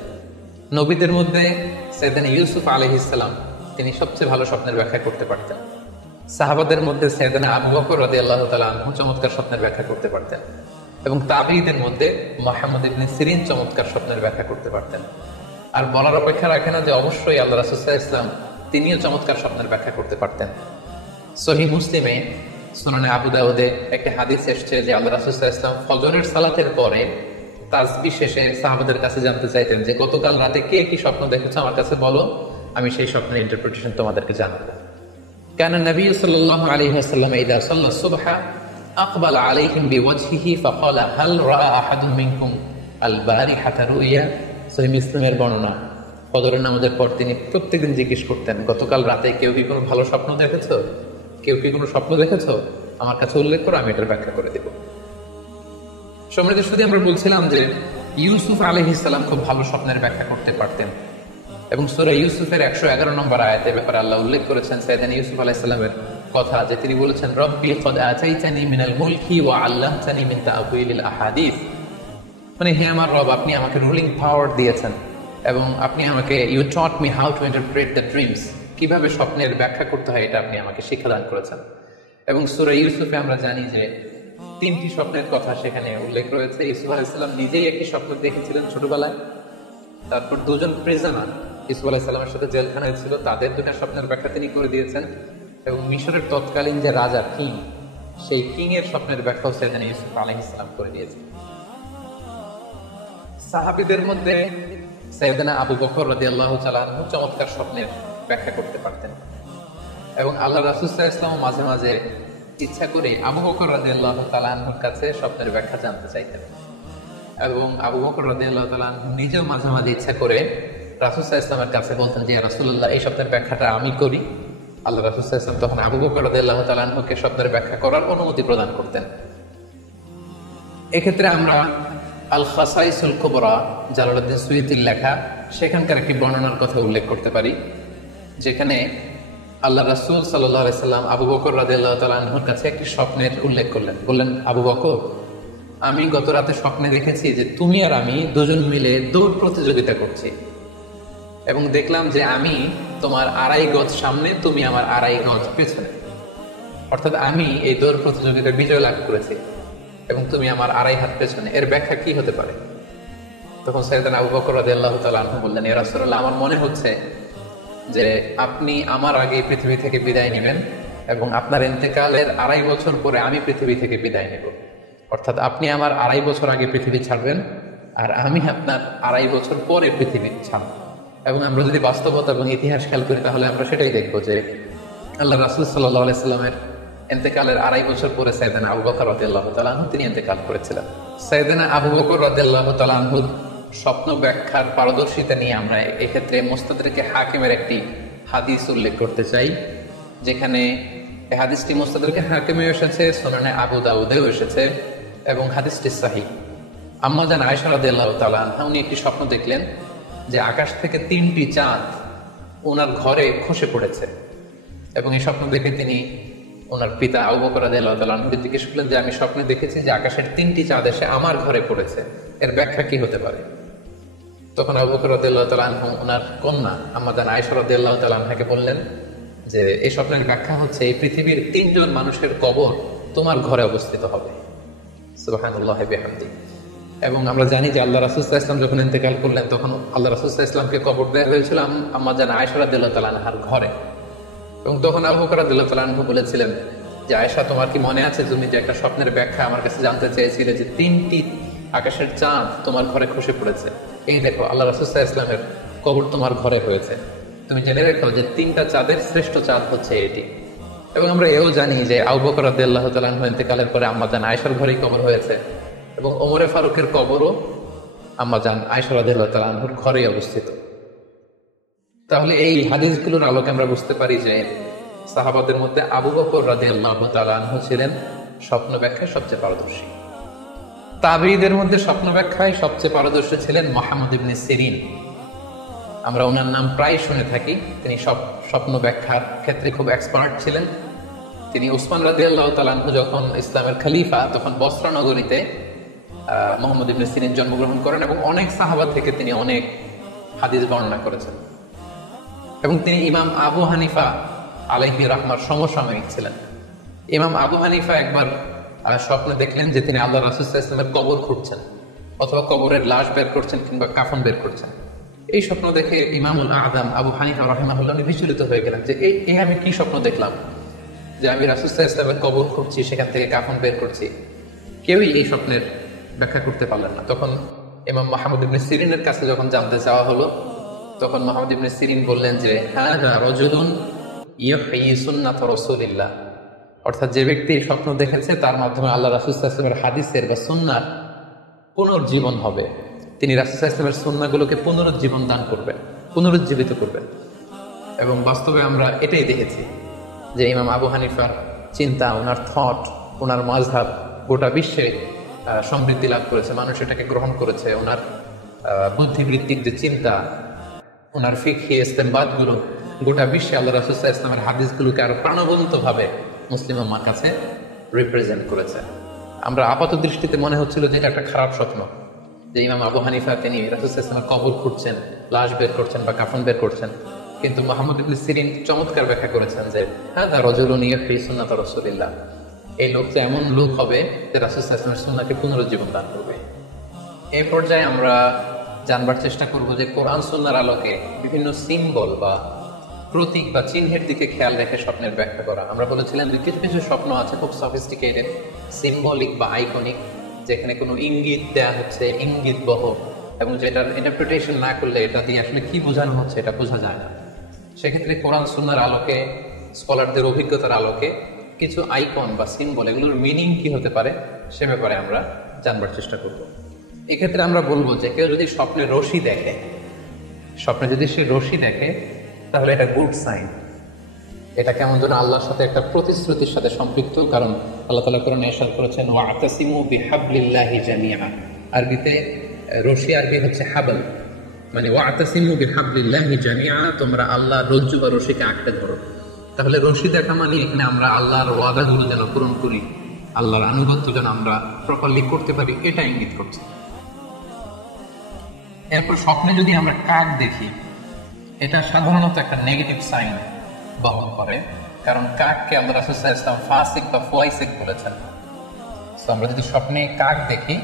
নবীদের মধ্যে সাইয়েদনা ইউসুফ আলাইহিস সালাম, তিনি সবচেয়ে ভালো স্বপ্নের ব্যাখ্যা করতে পারতেন। সাহাবাদের মধ্যে সাইয়েদনা আবু বকর রাদিয়াল্লাহু তাআলা আনহু চমৎকার স্বপ্নের ব্যাখ্যা করতে পারতেন, এবং তাবেঈদের মধ্যে মুহাম্মদ ইবনে সিরিন চমৎকার স্বপ্নের ব্যাখ্যা করতে পারতেন। আর বলার অপেক্ষা রাখে না যে অবশ্যই আল্লাহ রাসূল সাল্লাল্লাহু আলাইহি ওয়াসাল্লাম তিনিও চমৎকার স্বপ্নের ব্যাখ্যা করতে পারতেন। সহিহ মুসলিমে, সুনানে আবু দাউদে একটি হাদিস এসেছে যে আল্লাহ রাসূল সাল্লাল্লাহু আলাইহি ওয়াসাল্লাম ফজরের সালাতের পরে তাসবিহ শেষে সাহাবাদের কাছে জানতে চাইতেন যে গতকাল রাতে কে কি স্বপ্ন দেখেছো আমার কাছে বলো, আমি সেই স্বপ্নের ইন্টারপ্রিটেশন তোমাদেরকে জানাবো। কান নবী সাল্লাল্লাহু আলাইহি ওয়াসাল্লাম ইযা সাল্লা সুবহা আকবাল আলাইহিম বিওয়াজহিহি ফাকালা হাল রাআ আহাদুম মিনকুম আল বারিহাতা রুইয়া। সহিহ মুসলিমের বর্ণনা, ফজরের নামাজের পর তিনি প্রত্যেকদিন জিজ্ঞেস করতেন, গতকাল রাতে কেউ কি কোনো ভালো স্বপ্ন দেখেছো? কেউ কি কোনো স্বপ্ন দেখেছো? আমার কাছে উল্লেখ করো, আমি এটার ব্যাখ্যা করে দেব। সম্মানিত শুধু আমরা বলছিলাম যে ইউসুফ আলাইহিস সালাম খুব ভালো স্বপ্নের ব্যাখ্যা করতে পারতেন, এবং সূরা ইউসুফের 111 নম্বর আয়াতে ব্যাপারে আল্লাহ উল্লেখ করেছেন সাইয়েদনা ইউসুফ আলাইহিস সালামের কথা, যে তিনি বলেছেন, রব্বি কদ আতাইতানি মিনাল মুলকি ওয়া আল্লামতানি মিন তা'ওয়িলিল আহাদিস। মানে হে আমার রব, আপনি আমাকে রুলিং পাওয়ার দিয়েছেন এবং আপনি আমাকে you taught me how to interpret the dreams, কিভাবে স্বপ্নের ব্যাখ্যা করতে হয় এটা আপনি আমাকে শিক্ষাদান করেছেন। এবং সূরা ইউসুফে আমরা জানি যে 3টি স্বপ্নের কথা সেখানে উল্লেখ রয়েছে। ইউসুফ আলাইহিস সালাম নিজেই একটি স্বপ্ন দেখেছিলেন ছোটবেলায়, তারপর দুজন প্রিজনার ইউসুফ আলাইহিস সালামের সাথে জেলখানায় ছিল, তাদের দুটো স্বপ্নের ব্যাখ্যা তিনি করে দিয়েছেন, এবং মিশরের তৎকালীন যে রাজা কিং, সেই কিং এর স্বপ্নের ব্যাখ্যাও সাইয়েদনা ইউসুফ আলাইহিস সালাম করে দিয়েছেন। সাহাবীদের মধ্যে সাইয়েদনা আবু বকর রাদিয়াল্লাহু তাআলা আনহু চমৎকার স্বপ্নের ব্যাখ্যা করতে পারতেন, এবং আল্লাহ রাসূল সাল্লাল্লাহু আলাইহি ওয়াসাল্লাম মাঝে মাঝে ইচ্ছা করে আবু বকর রাদিয়াল্লাহু তাআলা আনহুর কাছে স্বপ্নের ব্যাখ্যা জানতে চাইতেন, এবং আবু বকর রাদিয়াল্লাহু তাআলা আনহু নিজেও মাঝে মাঝে ইচ্ছা করে রাসূল সাল্লাল্লাহু আলাইহি ওয়াসাল্লামের কাছে বলতেন যে ইয়া রাসূলুল্লাহ, এই স্বপ্নের ব্যাখ্যাটা আমি করি। আল্লাহ রাসূল সাল্লাল্লাহু আলাইহি ওয়াসাল্লাম তখন আবু বকর রাদিয়াল্লাহু তাআলা আনহুকে স্বপ্নের ব্যাখ্যা করার অনুমতি প্রদান করতেন। এক্ষেত্রে আমরা আল খাসাইসুল কুবরা, জালালউদ্দিন সুয়ুতির লেখা, সেখানকার একটি বর্ণনার কথা উল্লেখ করতে পারি, যেখানে আল্লাহ রাসূল সাল্লাল্লাহু আলাইহি সাল্লাম আবু বকর রাদিয়াল্লাহু তাআলা আনহুর কাছে একটি স্বপ্নের উল্লেখ করলেন। বললেন, আবু বকর, আমি গত রাতে স্বপ্নে দেখেছি যে তুমি আর আমি দুজন মিলে দৌড় প্রতিযোগিতা করছি, এবং দেখলাম যে আমি তোমার 2.5 গজ সামনে, তুমি আমার 2.5 গজ পেছনে, অর্থাৎ আমি এই দৌড় প্রতিযোগিতায় বিজয় লাভ করেছি এবং তুমি আমার 2.5 হাত পেছনে। এর ব্যাখ্যা কি হতে পারে? তখন সাইয়েদনা আবু বকর রাদিয়াল্লাহু তাআলা আনহু বললেন, ইয়া রাসূলুল্লাহ, আমার মনে হচ্ছে যে আপনি আমার আগে পৃথিবী থেকে বিদায় নেবেন এবং আপনার ইন্তেকালের 2.5 বছর পরে আমি পৃথিবী থেকে বিদায় নেব। অর্থাৎ আপনি আমার 2.5 বছর আগে পৃথিবী ছাড়বেন আর আমি আপনার 2.5 বছর পরে পৃথিবী ছাড়ব। এবং আমরা যদি বাস্তবতা এবং ইতিহাস খেয়াল করি তাহলে আমরা সেটাই দেখবো যে আল্লাহ রাসূল সাল্লাল্লাহু আলাইহি সাল্লামের ইন্তেকালের 2.5 বছর পরে সাইয়েদনা আবু বকর রাদিয়াল্লাহু তাআলা আনহু তিনি ইন্তেকাল করেছিলেন। সাইয়েদনা আবু বকর রাদিয়াল্লাহু তাআলা আনহু স্বপ্ন ব্যাখ্যার পারদর্শিতা নিয়ে আমরা এক্ষেত্রে মুস্তাদরিক হাকিমের একটি হাদিস উল্লেখ করতে চাই, যেখানে এই হাদিসটি মুস্তাদরিক হাকিমে এসেছে, সুনানে আবু দাউদেও এসেছে এবং হাদিসটি সহিহ। আম্মা জান আয়েশা রাদিয়াল্লাহু তাআলা আনহা উনি একটি স্বপ্ন দেখলেন যে আকাশ থেকে 3টি চাঁদ ওনার ঘরে খসে পড়েছে। এবং এই স্বপ্ন দেখে তিনি ওনার পিতা আবু বকর রাদিয়াল্লাহু তাআলা আনহুকে জিজ্ঞেস করলেন যে আমি স্বপ্নে দেখেছি যে আকাশের 3টি চাঁদ এসে আমার ঘরে পড়েছে, এর ব্যাখ্যা কি হতে পারে? তখন আবু বকর রাদিয়াল্লাহু তাআলা আনহু ওনার কন্যা আম্মা জান আয়েশা রাদিয়াল্লাহু তাআলা আনহাকে বললেন যে এই স্বপ্নের ব্যাখ্যা হচ্ছে এই পৃথিবীর 3জন মানুষের কবর তোমার ঘরে অবস্থিত হবে। সুবহানাল্লাহি বিহামদিহি। এবং আমরা জানি যে আল্লাহ রাসূল সাল্লাল্লাহু আলাইহি ওয়াসাল্লাম যখন ইন্তেকাল করলেন তখন আল্লাহ রাসূল সাল্লাল্লাহু আলাইহি ওয়াসাল্লামকে কবর দেওয়া হয়েছিল আম্মা জান আয়েশা রাদিয়াল্লাহু তাআলা আনহার ঘরে। এবং তখন আবু বকর রাদিয়াল্লাহু তাআলা আনহু বলেছিলেন যে আয়েশা, তোমার কি মনে আছে তুমি যে একটা স্বপ্নের ব্যাখ্যা আমার কাছে জানতে চেয়েছিলে যে 3টি আকাশের চাঁদ তোমার ঘরে খসে পড়েছে, এই দেখো আল্লাহ রাসূল সাল্লাল্লাহু আলাইহি ওয়াসাল্লামের কবর তোমার ঘরে হয়েছে, তুমি জেনে রেখো যে 3টা চাঁদের শ্রেষ্ঠ চাঁদ হচ্ছে এটি। এবং আমরা এও জানি যে আবু বকর রাদিয়াল্লাহু তাআলা আনহু ইন্তেকালের পরে আম্মা জান আয়েশার ঘরেই কবর হয়েছে এবং ওমরে ফারুকের কবরও আম্মা জান আয়েশা রাদিয়াল্লাহু তাআলা আনহুর ঘরেই অবস্থিত। তাহলে এই হাদিসগুলোর আলোকে আমরা বুঝতে পারি যে সাহাবাদের মধ্যে আবু বকর রাদিয়াল্লাহু তাআলা আনহু ছিলেন স্বপ্ন ব্যাখ্যায় সবচেয়ে পারদর্শী। তাবেঈদের মধ্যে স্বপ্ন ব্যাখ্যায় সবচেয়ে পারদর্শী ছিলেন মুহাম্মদ ইবনে সিরিন। আমরা ওনার নাম প্রায় শুনে থাকি। তিনি স্বপ্ন ব্যাখ্যার ক্ষেত্রে খুব এক্সপার্ট ছিলেন। তিনি উসমান রাদিয়াল্লাহু তাআলা আনহু যখন ইসলামের খলিফা তখন বসরা নগরীতে মুহাম্মদ ইবনে সিরিন জন্মগ্রহণ করেন এবং অনেক সাহাবা থেকে তিনি অনেক হাদিস বর্ণনা করেছেন। এবং তিনি ইমাম আবু হানিফা আলাইহি রাহমার সমসাময়িক ছিলেন। ইমাম আবু হানিফা একবার স্বপ্নে দেখলেন যে তিনি আল্লাহ রাসূল সাল্লাল্লাহু আলাইহি ওয়াসাল্লামের কবর খুঁড়ছেন অথবা কবরের লাশ বের করছেন কিংবা কাফন বের করছেন। এই স্বপ্ন দেখে ইমামুল আযম আবু হানিফা রাহিমাহুল্লাহ বিচলিত হয়ে গেলেন যে এই আমি কি স্বপ্ন দেখলাম যে আমি রাসূল সাল্লাল্লাহু আলাইহি ওয়াসাল্লামের কবর খুঁড়ছি, সেখান থেকে কাফন বের করছি। কেউই এই স্বপ্নের ব্যাখ্যা করতে পারলেন না। তখন ইমাম মুহাম্মদ ইবনে সিরিনের কাছে যখন জানতে চাওয়া হলো তখন মুহাম্মদ ইবনে সিরিন বললেন যে হাযা রাজুলুন ইউহয়ি সুন্নাত রাসূলিল্লাহ, অর্থাৎ যে ব্যক্তি স্বপ্ন দেখেছে তার মাধ্যমে আল্লাহ রাসূল সাল্লাল্লাহু আলাইহি ওয়াসাল্লামের হাদিসের বা সুন্নাহর পুনর্জীবন হবে। তিনি রাসূল সাল্লাল্লাহু আলাইহি ওয়াসাল্লামের সুন্নাহগুলোকে পুনরুজ্জীবন দান করবেন, পুনরুজ্জীবিত করবেন। এবং বাস্তবে আমরা এটাই দেখেছি যে ইমাম আবু হানিফার চিন্তা, ওনার থট, ওনার মাযহাব গোটা বিশ্বে সমৃদ্ধি লাভ করেছে, মানুষ এটাকে গ্রহণ করেছে। ওনার বুদ্ধিবৃত্তিক যে চিন্তা, ওনার ফিকহি ইস্তেমবাদগুলো গোটা বিশ্বে আল্লাহ রাসূল সাল্লাল্লাহু আলাইহি ওয়াসাল্লামের হাদিসগুলোকে আরো প্রাণবন্তভাবে মুসলিম উম্মাহর কাছে রিপ্রেজেন্ট করেছে। আমরা আপাত দৃষ্টিতে মনে হচ্ছিল যে এটা একটা খারাপ স্বপ্ন, যে ইমাম আবু হানিফা তিনি রাসূল সাল্লাল্লাহু আলাইহি ওয়াসাল্লামের কবর খুঁড়ছেন, লাশ বের করছেন বা কাফন বের করছেন। কিন্তু মুহাম্মদ ইবনে সিরিন চমৎকার ব্যাখ্যা করেছেন যে হাযা রাজুলুন ইউহয়ি সুন্নাত রাসূলিল্লাহ, এই লোক যে এমন লোক হবে যে রাসূল সাল্লাল্লাহু আলাইহি ওয়াসাল্লামের সুন্নাহকে পুনরুজ্জীবন দান করবে। এই পর্যায়ে আমরা জানবার চেষ্টা করব যে কোরআন সুন্নাহর আলোকে বিভিন্ন সিম্বল বা প্রতীক বা চিহ্নের দিকে খেয়াল রেখে স্বপ্নের ব্যাখ্যা করা। আমরা বলেছিলাম যে কিছু কিছু স্বপ্ন আছে খুব সফিস্টিকেটেড, সিম্বলিক বা আইকনিক, যেখানে কোনো ইঙ্গিত দেয়া হচ্ছে, ইঙ্গিত বহ, এবং যেটার ইন্টারপ্রিটেশন না করলে এটা দিয়ে আসলে কি বোঝানো হচ্ছে এটা বোঝা যায় না। সেক্ষেত্রে কোরআন সুন্নাহর আলোকে, স্কলারদের অভিজ্ঞতার আলোকে কিছু আইকন বা সিম্বল, এগুলোর মিনিং কি হতে পারে সে ব্যাপারে আমরা জানবার চেষ্টা করব। এক্ষেত্রে আমরা বলবো যে কেউ যদি স্বপ্নে রশি দেখে, স্বপ্নে যদি সে রশি দেখে তাহলে এটা গুড সাইন। এটা কেমন যেন আল্লাহর সাথে একটা প্রতিশ্রুতির সাথে সম্পৃক্ত, কারণ আল্লাহ তাআলা কোরআনে ইরশাদ করেছেন ওয়া'তাসিমু বিহাবলিল্লাহি জামিআ। আরবিতে রশি আরবি হচ্ছে হাবল, মানে ওয়া'তাসিমু বিহাবলিল্লাহি জামিআ, তোমরা আল্লাহর রজ্জু বা রশিকে আঁকড়ে ধরো। তাহলে রশি দেখা মানে এখানে আমরা আল্লাহর ওয়াদাগুলো যেন পূরণ করি, আল্লাহর আনুগত্য যেন আমরা প্রপারলি করতে পারি, এটা ইঙ্গিত করছে। এরপর স্বপ্নে যদি আমরা কাক দেখি, এটা সাধারণত একটা নেগেটিভ সাইন বহন করে, কারণ কাককে আল্লাহ রাসূল সাল্লাল্লাহু আলাইহি ওয়াসাল্লাম ফাসিক বা ফুয়াইসিক বলেছেন। তো আমরা যদি স্বপ্নে কাক দেখি,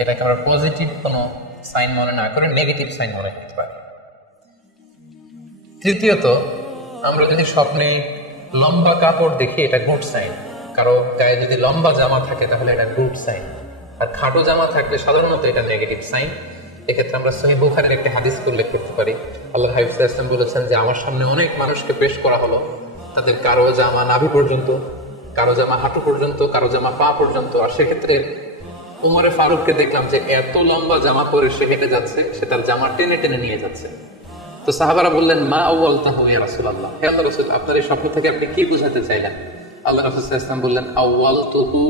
এটাকে আমরা পজিটিভ কোনো সাইন মনে না করে নেগেটিভ সাইন মনে করতে পারি। তৃতীয়ত, আমরা যদি স্বপ্নে লম্বা কাপড় দেখি, এটা গুড সাইন। কারো গায়ে যদি লম্বা জামা থাকে তাহলে এটা গুড সাইন, আর খাটো জামা থাকলে সাধারণত এটা নেগেটিভ সাইন। এক্ষেত্রে আমরা সহিহ বুখারীর একটি হাদিস উল্লেখ করতে পারি। আল্লাহ হাবিব সাল্লাল্লাহু আলাইহি ওয়াসাল্লাম বলেছেন যে আমার সামনে অনেক মানুষকে পেশ করা হলো, তাদের কারো জামা নাভি পর্যন্ত, কারো জামা হাঁটু পর্যন্ত, কারো জামা পা পর্যন্ত। আর সেক্ষেত্রে উমরে ফারুককে দেখলাম যে এত লম্বা জামা পরে সে হেঁটে যাচ্ছে, সে তার জামা টেনে টেনে নিয়ে যাচ্ছে। তো সাহাবারা বললেন মা আউয়ালতাহু ইয়া রাসূলুল্লাহ, হে আল্লাহর রাসূল, আপনার এই স্বপ্ন থেকে আপনি কি বোঝাতে চাইলেন? আল্লাহ রাসূল সাল্লাল্লাহু আলাইহি ওয়াসাল্লাম বললেন আউয়ালতুহু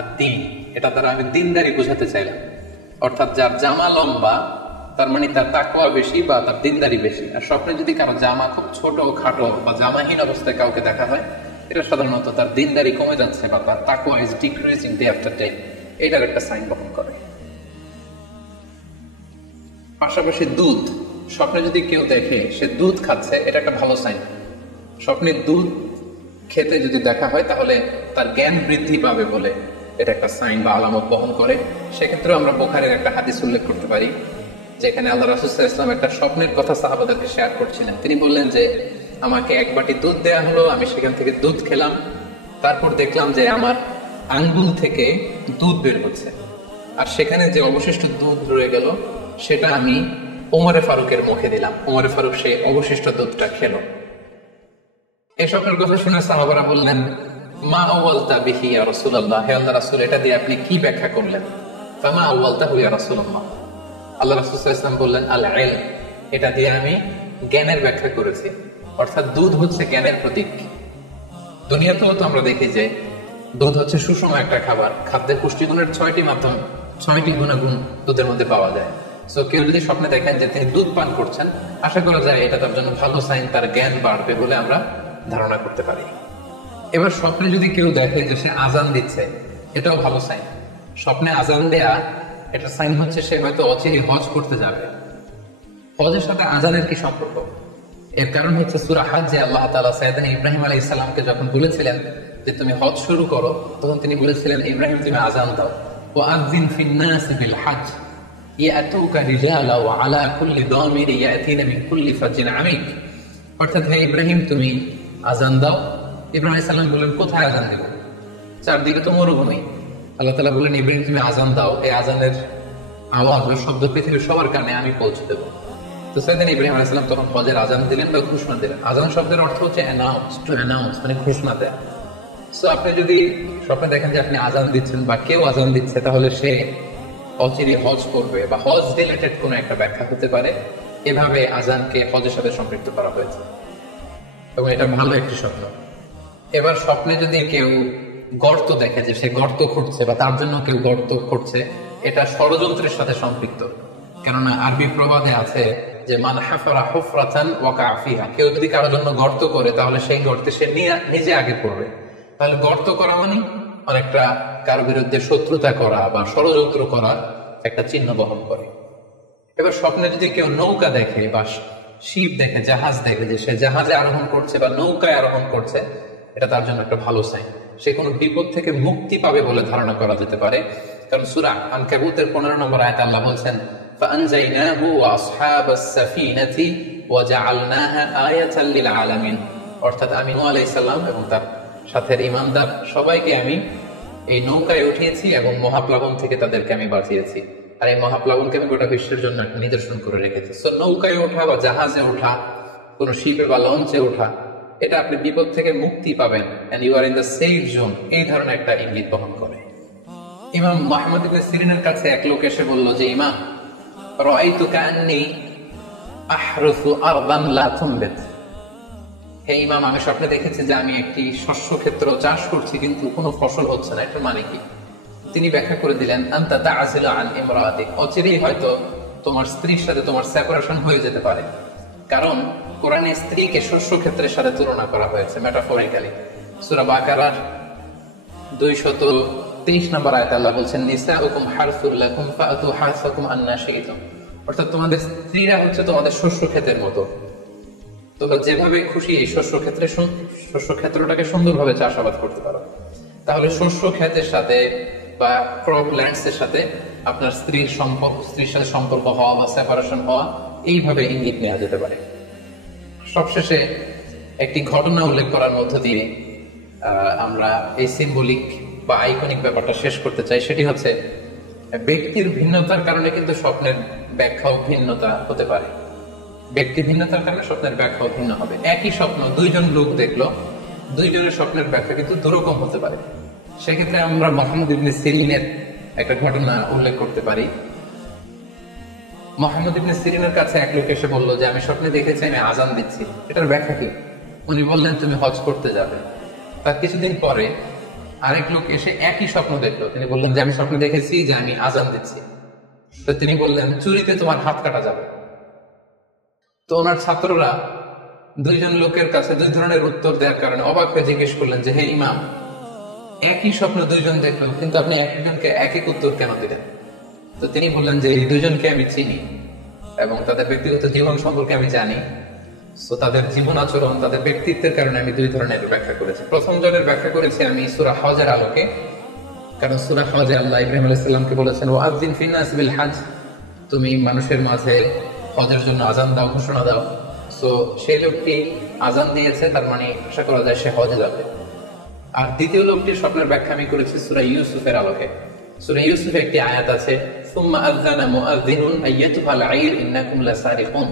আদ-দীন, এটা দ্বারা আমি দ্বীনদারি বোঝাতে চাইলাম। অর্থাৎ যার জামা লম্বা তার মানে তার তাকওয়া বেশি বা তার দিনদারি বেশি। আর স্বপ্নে যদি কারো জামা খুব ছোট খাটো বা জামাহীন অবস্থায় কাউকে দেখা হয়, এটা সাধারণত তার দিনদারি কমে যাচ্ছে বা তার তাকওয়া is decreasing day after day, এটার একটা সাইন বহন করে। পাশাপাশি দুধ, স্বপ্নে যদি কেউ দেখে সে দুধ খাচ্ছে, এটা একটা ভালো সাইন। স্বপ্নে দুধ খেতে যদি দেখা হয় তাহলে তার জ্ঞান বৃদ্ধি পাবে বলে এটা একটা সাইন বা আলামত বহন করে। সেক্ষেত্রে আমরা বুখারীর একটা হাদিস উল্লেখ করতে পারি, যেখানে আল্লাহ রাসূল সাল্লাল্লাহু আলাইহি ওয়াসাল্লাম একটা স্বপ্নের কথা সাহাবাদেরকে শেয়ার করছিলেন। তিনি বললেন যে আমাকে এক বাটি দুধ দেয়া হলো, আমি সেখান থেকে দুধ খেলাম, তারপর দেখলাম যে আমার আঙ্গুল থেকে দুধ বের হচ্ছে, আর সেখানে যে অবশিষ্ট দুধ রয়ে গেল সেটা আমি ওমরে ফারুকের মুখে দিলাম। ওমরে ফারুক সেই অবশিষ্ট দুধটা খেলো। এই স্বপ্নের কথা শুনে সাহাবারা বললেন, মা আওয়ালতা বিহি ইয়া রাসূলুল্লাহ, হে আল্লাহর রাসূল, এটা দিয়ে আপনি কি ব্যাখ্যা করলেন? ফামা আওয়ালতাহু ইয়া রাসূলুল্লাহ, আল্লাহ রাসূল সাল্লাল্লাহু আলাইহি ওয়াসাল্লাম বললেন, আল ইলম, এটা দিয়ে আমি জ্ঞানের ব্যাখ্যা করেছি। অর্থাৎ দুধ হচ্ছে জ্ঞানের প্রতীক। দুনিয়াতেও তো আমরা দেখি যে দুধ হচ্ছে সুষম একটা খাবার, খাদ্যের পুষ্টিগুণের 6টি মাধ্যম, 6টি গুণাগুণ দুধের মধ্যে পাওয়া যায়। সো কেউ যদি স্বপ্নে দেখেন যে তিনি দুধ পান করছেন, আশা করা যায় এটা তার জন্য ভালো সাইন, তার জ্ঞান বাড়বে বলে আমরা ধারণা করতে পারি। এবার স্বপ্নে যদি কেউ দেখে যে সে আজান দিচ্ছে, এটাও ভালো সাইন। স্বপ্নে আজান দেয়া এটা সাইন হচ্ছে সে হয়তো অচিরেই হজ করতে যাবে। হজের সাথে আজানের কি সম্পর্ক? এর কারণ হচ্ছে সূরা হজ্জে আল্লাহ তাআলা সাইয়েদনা ইব্রাহিম আলাইহিস সালামকে যখন বলেছিলেন যে তুমি হজ শুরু করো, তখন তিনি বলেছিলেন, ইব্রাহিম তুমি আজান দাও, ওয়াআযিন ফিন নাসি বিল হজ্জ ইয়াতুকা রিজালা ওয়া আলা কুল্লি দামির ইয়াতিনা মিন কুল্লি ফাজ্জিন আমিক। অর্থাৎ হে ইব্রাহিম তুমি আজান দাও। ইব্রাহিম আলাইহিস সালাম বললেন, কোথায় আজান দেব? চারদিকে তো মরুভূমি। আল্লাহ তাআলা বললেন, ইব্রাহিম তুমি আজান দাও, এই আজানের আওয়াজ বা শব্দ পৃথিবীর সবার কানে আমি পৌঁছে দেবো। তো সাইয়েদনা ইব্রাহিম আলাইহিস সালাম তখন হজের আজান দিলেন বা ঘোষণা দিলেন। আজান শব্দের অর্থ হচ্ছে অ্যানাউন্স, টু অ্যানাউন্স, মানে ঘোষণা দেয়। সো আপনি যদি স্বপ্নে দেখেন যে আপনি আজান দিচ্ছেন বা কেউ আজান দিচ্ছে, তাহলে সে অচিরে হজ করবে বা হজ রিলেটেড কোনো একটা ব্যাখ্যা হতে পারে। এভাবে আজানকে হজের সাথে সম্পৃক্ত করা হয়েছে এবং এটা ভালো একটি স্বপ্ন। এবার স্বপ্নে যদি কেউ গর্ত দেখে যে সে গর্ত খুঁড়ছে বা তার জন্য কেউ গর্ত খুঁড়ছে, এটা ষড়যন্ত্রের সাথে সম্পৃক্ত। কেননা আরবি প্রবাদে আছে যে মান হাফারা হুফরাতান ওয়াকা ফিহা, কেউ যদি কারোর জন্য গর্ত করে তাহলে সেই গর্তে সে নিজে আগে পড়বে। তাহলে গর্ত করা মানে অনেকটা কারো বিরুদ্ধে শত্রুতা করা বা ষড়যন্ত্র করার একটা চিহ্ন বহন করে। এবার স্বপ্নে যদি কেউ নৌকা দেখে বা শিপ দেখে, জাহাজ দেখে যে সে জাহাজে আরোহণ করছে বা নৌকায় আরোহণ করছে, এটা তার জন্য একটা ভালো সাইন। সে কোনো বিপদ থেকে মুক্তি পাবে বলে ধারণা করা যেতে পারে। কারণ সূরা আনকাবুতের 15 নম্বর আয়াতে আল্লাহ বলছেন, ফাআনজাইনাহু ওয়া আসহাবাস সাফিনাতি ওয়া জাআলনাহা আয়াতাল লিল আলামিন। অর্থাৎ আমি নূহ আলাইহিস সালাম এবং তার সাথে ঈমানদার সবাইকে আমি এই নৌকায় উঠিয়েছি এবং মহাপ্লাবন থেকে তাদেরকে আমি বাঁচিয়েছি। আর এই মহাপ্লাবনকে আমি গোটা বিশ্বের জন্য একটা নিদর্শন করে রেখেছি। সো নৌকায় ওঠা বা জাহাজে ওঠা, কোনো শিপে বা লঞ্চে ওঠা, এটা আপনি বিপদ থেকে মুক্তি পাবেন, and you are in the safe zone, এই ধরনের একটা ইঙ্গিত বহন করে। ইমাম মুহাম্মদ ইবনে সিরিনের কাছে এক লোক এসে বলল যে, ইমাম রাআইতু কাআন্নী আহরুসু আরদান লা তুনবিত, হে ইমাম আমি স্বপ্নে দেখেছি যে আমি একটি শস্য ক্ষেত্র চাষ করছি কিন্তু কোনো ফসল হচ্ছে না, এটা মানে কি? তিনি ব্যাখ্যা করে দিলেন, আনতা তা'জিলু আন ইমরাআতিক, অচিরেই হয়তো তোমার স্ত্রীর সাথে তোমার সেপারেশন হয়ে যেতে পারে। কারণ কোরআনে স্ত্রীকে শস্য ক্ষেত্রের সাথে তুলনা করা হয়েছে মেটাফরিক্যালি। সূরা বাকারার 223 নম্বর আয়াতে আল্লাহ বলছেন, নিসাউকুম হারসুল লাকুম ফাআতু হারসাকুম আন্না শি'তুম। অর্থাৎ তোমাদের স্ত্রীরা হচ্ছে তোমাদের শস্য ক্ষেতের মতো, তোমরা যেভাবে খুশি এই শস্য ক্ষেত্রটাকে সুন্দরভাবে চাষাবাদ করতে পারো। তাহলে শস্য ক্ষেতের সাথে বা ক্রপ ল্যান্ডস এর সাথে আপনার স্ত্রীর সাথে সম্পর্ক হওয়া বা সেপারেশন হওয়া, এইভাবে ইঙ্গিত নেওয়া যেতে পারে। সবশেষে একটি ঘটনা উল্লেখ করার মধ্য দিয়ে আমরা এই সিম্বলিক বা আইকনিক ব্যাপারটা শেষ করতে চাই। সেটি হচ্ছে ব্যক্তির ভিন্নতার কারণে কিন্তু স্বপ্নের ব্যাখ্যাও ভিন্নতা হতে পারে। ব্যক্তি ভিন্নতার কারণে স্বপ্নের ব্যাখ্যাও ভিন্ন হবে। একই স্বপ্ন দুইজন লোক দেখলো, দুইজনের স্বপ্নের ব্যাখ্যা কিন্তু দুরকম হতে পারে। সেক্ষেত্রে আমরা মুহাম্মদ ইবনে সিরিনের একটা ঘটনা উল্লেখ করতে পারি। মুহাম্মদ ইবনে সিরিনের কাছে এক লোক এসে বলল যে আমি স্বপ্নে দেখেছি আমি আজান দিচ্ছি, এটার ব্যাখ্যা কি? উনি বললেন তুমি হজ করতে যাবে। তার কিছুদিন পরে আরেক লোক এসে একই স্বপ্ন দেখলো, তিনি বললেন যে আমি স্বপ্নে দেখেছি যে আমি আজান দিচ্ছি। তো তিনি বললেন, চুরিতে তোমার হাত কাটা যাবে। তো ওনার ছাত্ররা দুইজন লোকের কাছে দুই ধরনের উত্তর দেওয়ার কারণে অবাক হয়ে জিজ্ঞেস করলেন যে, হে ইমাম, একই স্বপ্ন দুইজন দেখলো, কিন্তু আপনি একজনকে এক এক উত্তর কেন দিলেন? তো তিনি বললেন যে, এই দুইজনকে আমি চিনি এবং তাদের ব্যক্তিগত জীবন সম্পর্কে আমি জানি। তো তাদের জীবন আচরণ, তাদের ব্যক্তিত্বের কারণে আমি দুই ধরনের ব্যাখ্যা করেছি। প্রথম জনের ব্যাখ্যা করেছি আমি সূরা হজের আলোকে, কারণ সূরা হজে আল্লাহ ইব্রাহিম আলাইহিস সালামকে বলেছেন, ওয়াযিন ফিন-নাস বিল হজ, তুমি মানুষের মাঝে হজের জন্য আযান দাও, ঘোষণা দাও। তো সেই লোকটি আযান দিয়েছে, তার মানে আশা করা যায় সে হজে যাবে। আর দ্বিতীয় লোকটির স্বপ্নের ব্যাখ্যা আমি করেছি সূরা ইউসুফের আলোকে। সূরা ইউসুফে একটি আয়াত আছে, সুম্মা আযানা মুআযযিনুন আইয়াতুহাল আইর ইন্নাকুম লাসারিকুন,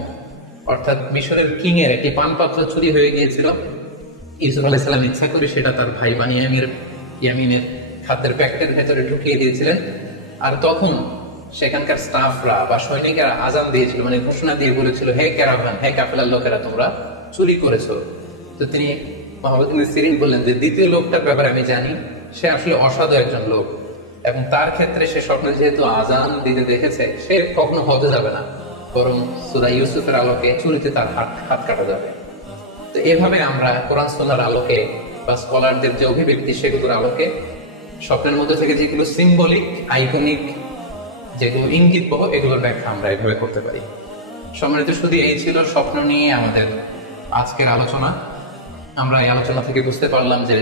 অর্থাৎ মিশরের কিং এর একটি পানপাত্র চুরি হয়ে গিয়েছিল। ইউসুফ আলাইহিস সালাম ইচ্ছা করে সেটা তার ভাই ইয়ামিনের খাদ্যের প্যাকেটের ভেতরে ঢুকিয়ে দিয়েছিলেন। আর তখন সেখানকার স্টাফরা বা সৈনিকেরা আজান দিয়েছিল, মানে ঘোষণা দিয়ে বলেছিল, হে ক্যারাভান, হে কাফেলার লোকেরা, তোমরা চুরি করেছো। তো তিনি মুহাম্মদ ইবনে সিরিন বললেন যে, দ্বিতীয় লোকটার ব্যাপারে আমি জানি, সে আসলে অসাধু একজন লোক, এবং তার ক্ষেত্রে সে স্বপ্নে যেহেতু আজান দিতে দেখেছে, সে কখনো হজে যাবে না, বরং সূরা ইউসুফের আলোকে চুরিতে তার হাত কাটা যাবে। তো এভাবে আমরা কোরআন সুন্নাহর আলোকে বা স্কলারদের যে অভিব্যক্তি, সেগুলোর আলোকে স্বপ্নের মধ্যে থেকে যেগুলো সিম্বলিক, আইকনিক, যেগুলো ইঙ্গিত বহ, এগুলোর ব্যাখ্যা আমরা এভাবে করতে পারি। সম্মানিত, শুধু এই ছিল স্বপ্ন নিয়ে আমাদের আজকের আলোচনা। আমরা এই আলোচনা থেকে বুঝতে পারলাম যে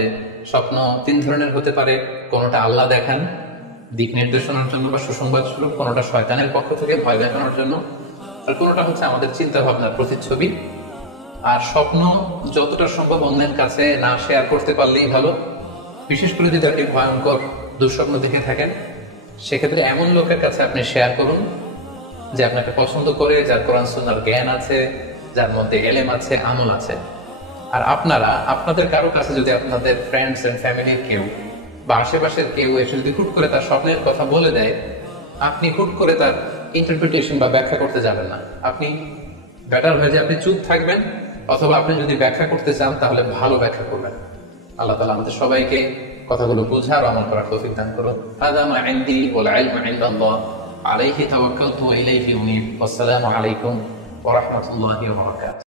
স্বপ্ন তিন ধরনের হতে পারে। কোনোটা আল্লাহ দেখান দিক নির্দেশনার জন্য বা সুসংবাদ স্বরূপ, কোনোটা শয়তানের পক্ষ থেকে ভয় দেখানোর জন্য, আর কোনোটা হচ্ছে আমাদের চিন্তা ভাবনার প্রতিচ্ছবি। আর স্বপ্ন যতটা সম্ভব অন্যের কাছে না শেয়ার করতে পারলেই ভালো। বিশেষ করে যদি আপনি ভয়ঙ্কর দুঃস্বপ্ন দেখে থাকেন, সেক্ষেত্রে এমন লোকের কাছে আপনি শেয়ার করুন যে আপনাকে পছন্দ করে, যার কোরআন সুন্নাহর জ্ঞান আছে, যার মধ্যে এলেম আছে, আমল আছে। আর আপনারা আপনাদের কারো কাছে যদি আপনাদের ফ্রেন্ডস এন্ড ফ্যামিলির কেউ বা আশেপাশের কেউ এসে যদি হুট করে তার স্বপ্নের কথা বলে দেয়, আপনি হুট করে তার ইন্টারপ্রিটেশন বা ব্যাখ্যা করতে যাবেন না। আপনি বেটার হয় যে আপনি চুপ থাকবেন, অথবা আপনি যদি ব্যাখ্যা করতে চান তাহলে ভালো ব্যাখ্যা করবেন। আল্লাহ তাআলা আমাদের সবাইকে কথাগুলো বোঝার ও আমল করার তৌফিক দান করুন। হাযা মা ইনদি ওয়াল ইলমু ইনদাল্লাহ, আলাইহি তাওয়াক্কালতু ওয়া ইলাইহি উনীব। আসসালামু আলাইকুম ওয়া রাহমাতুল্লাহি ওয়া বারাকাতুহু।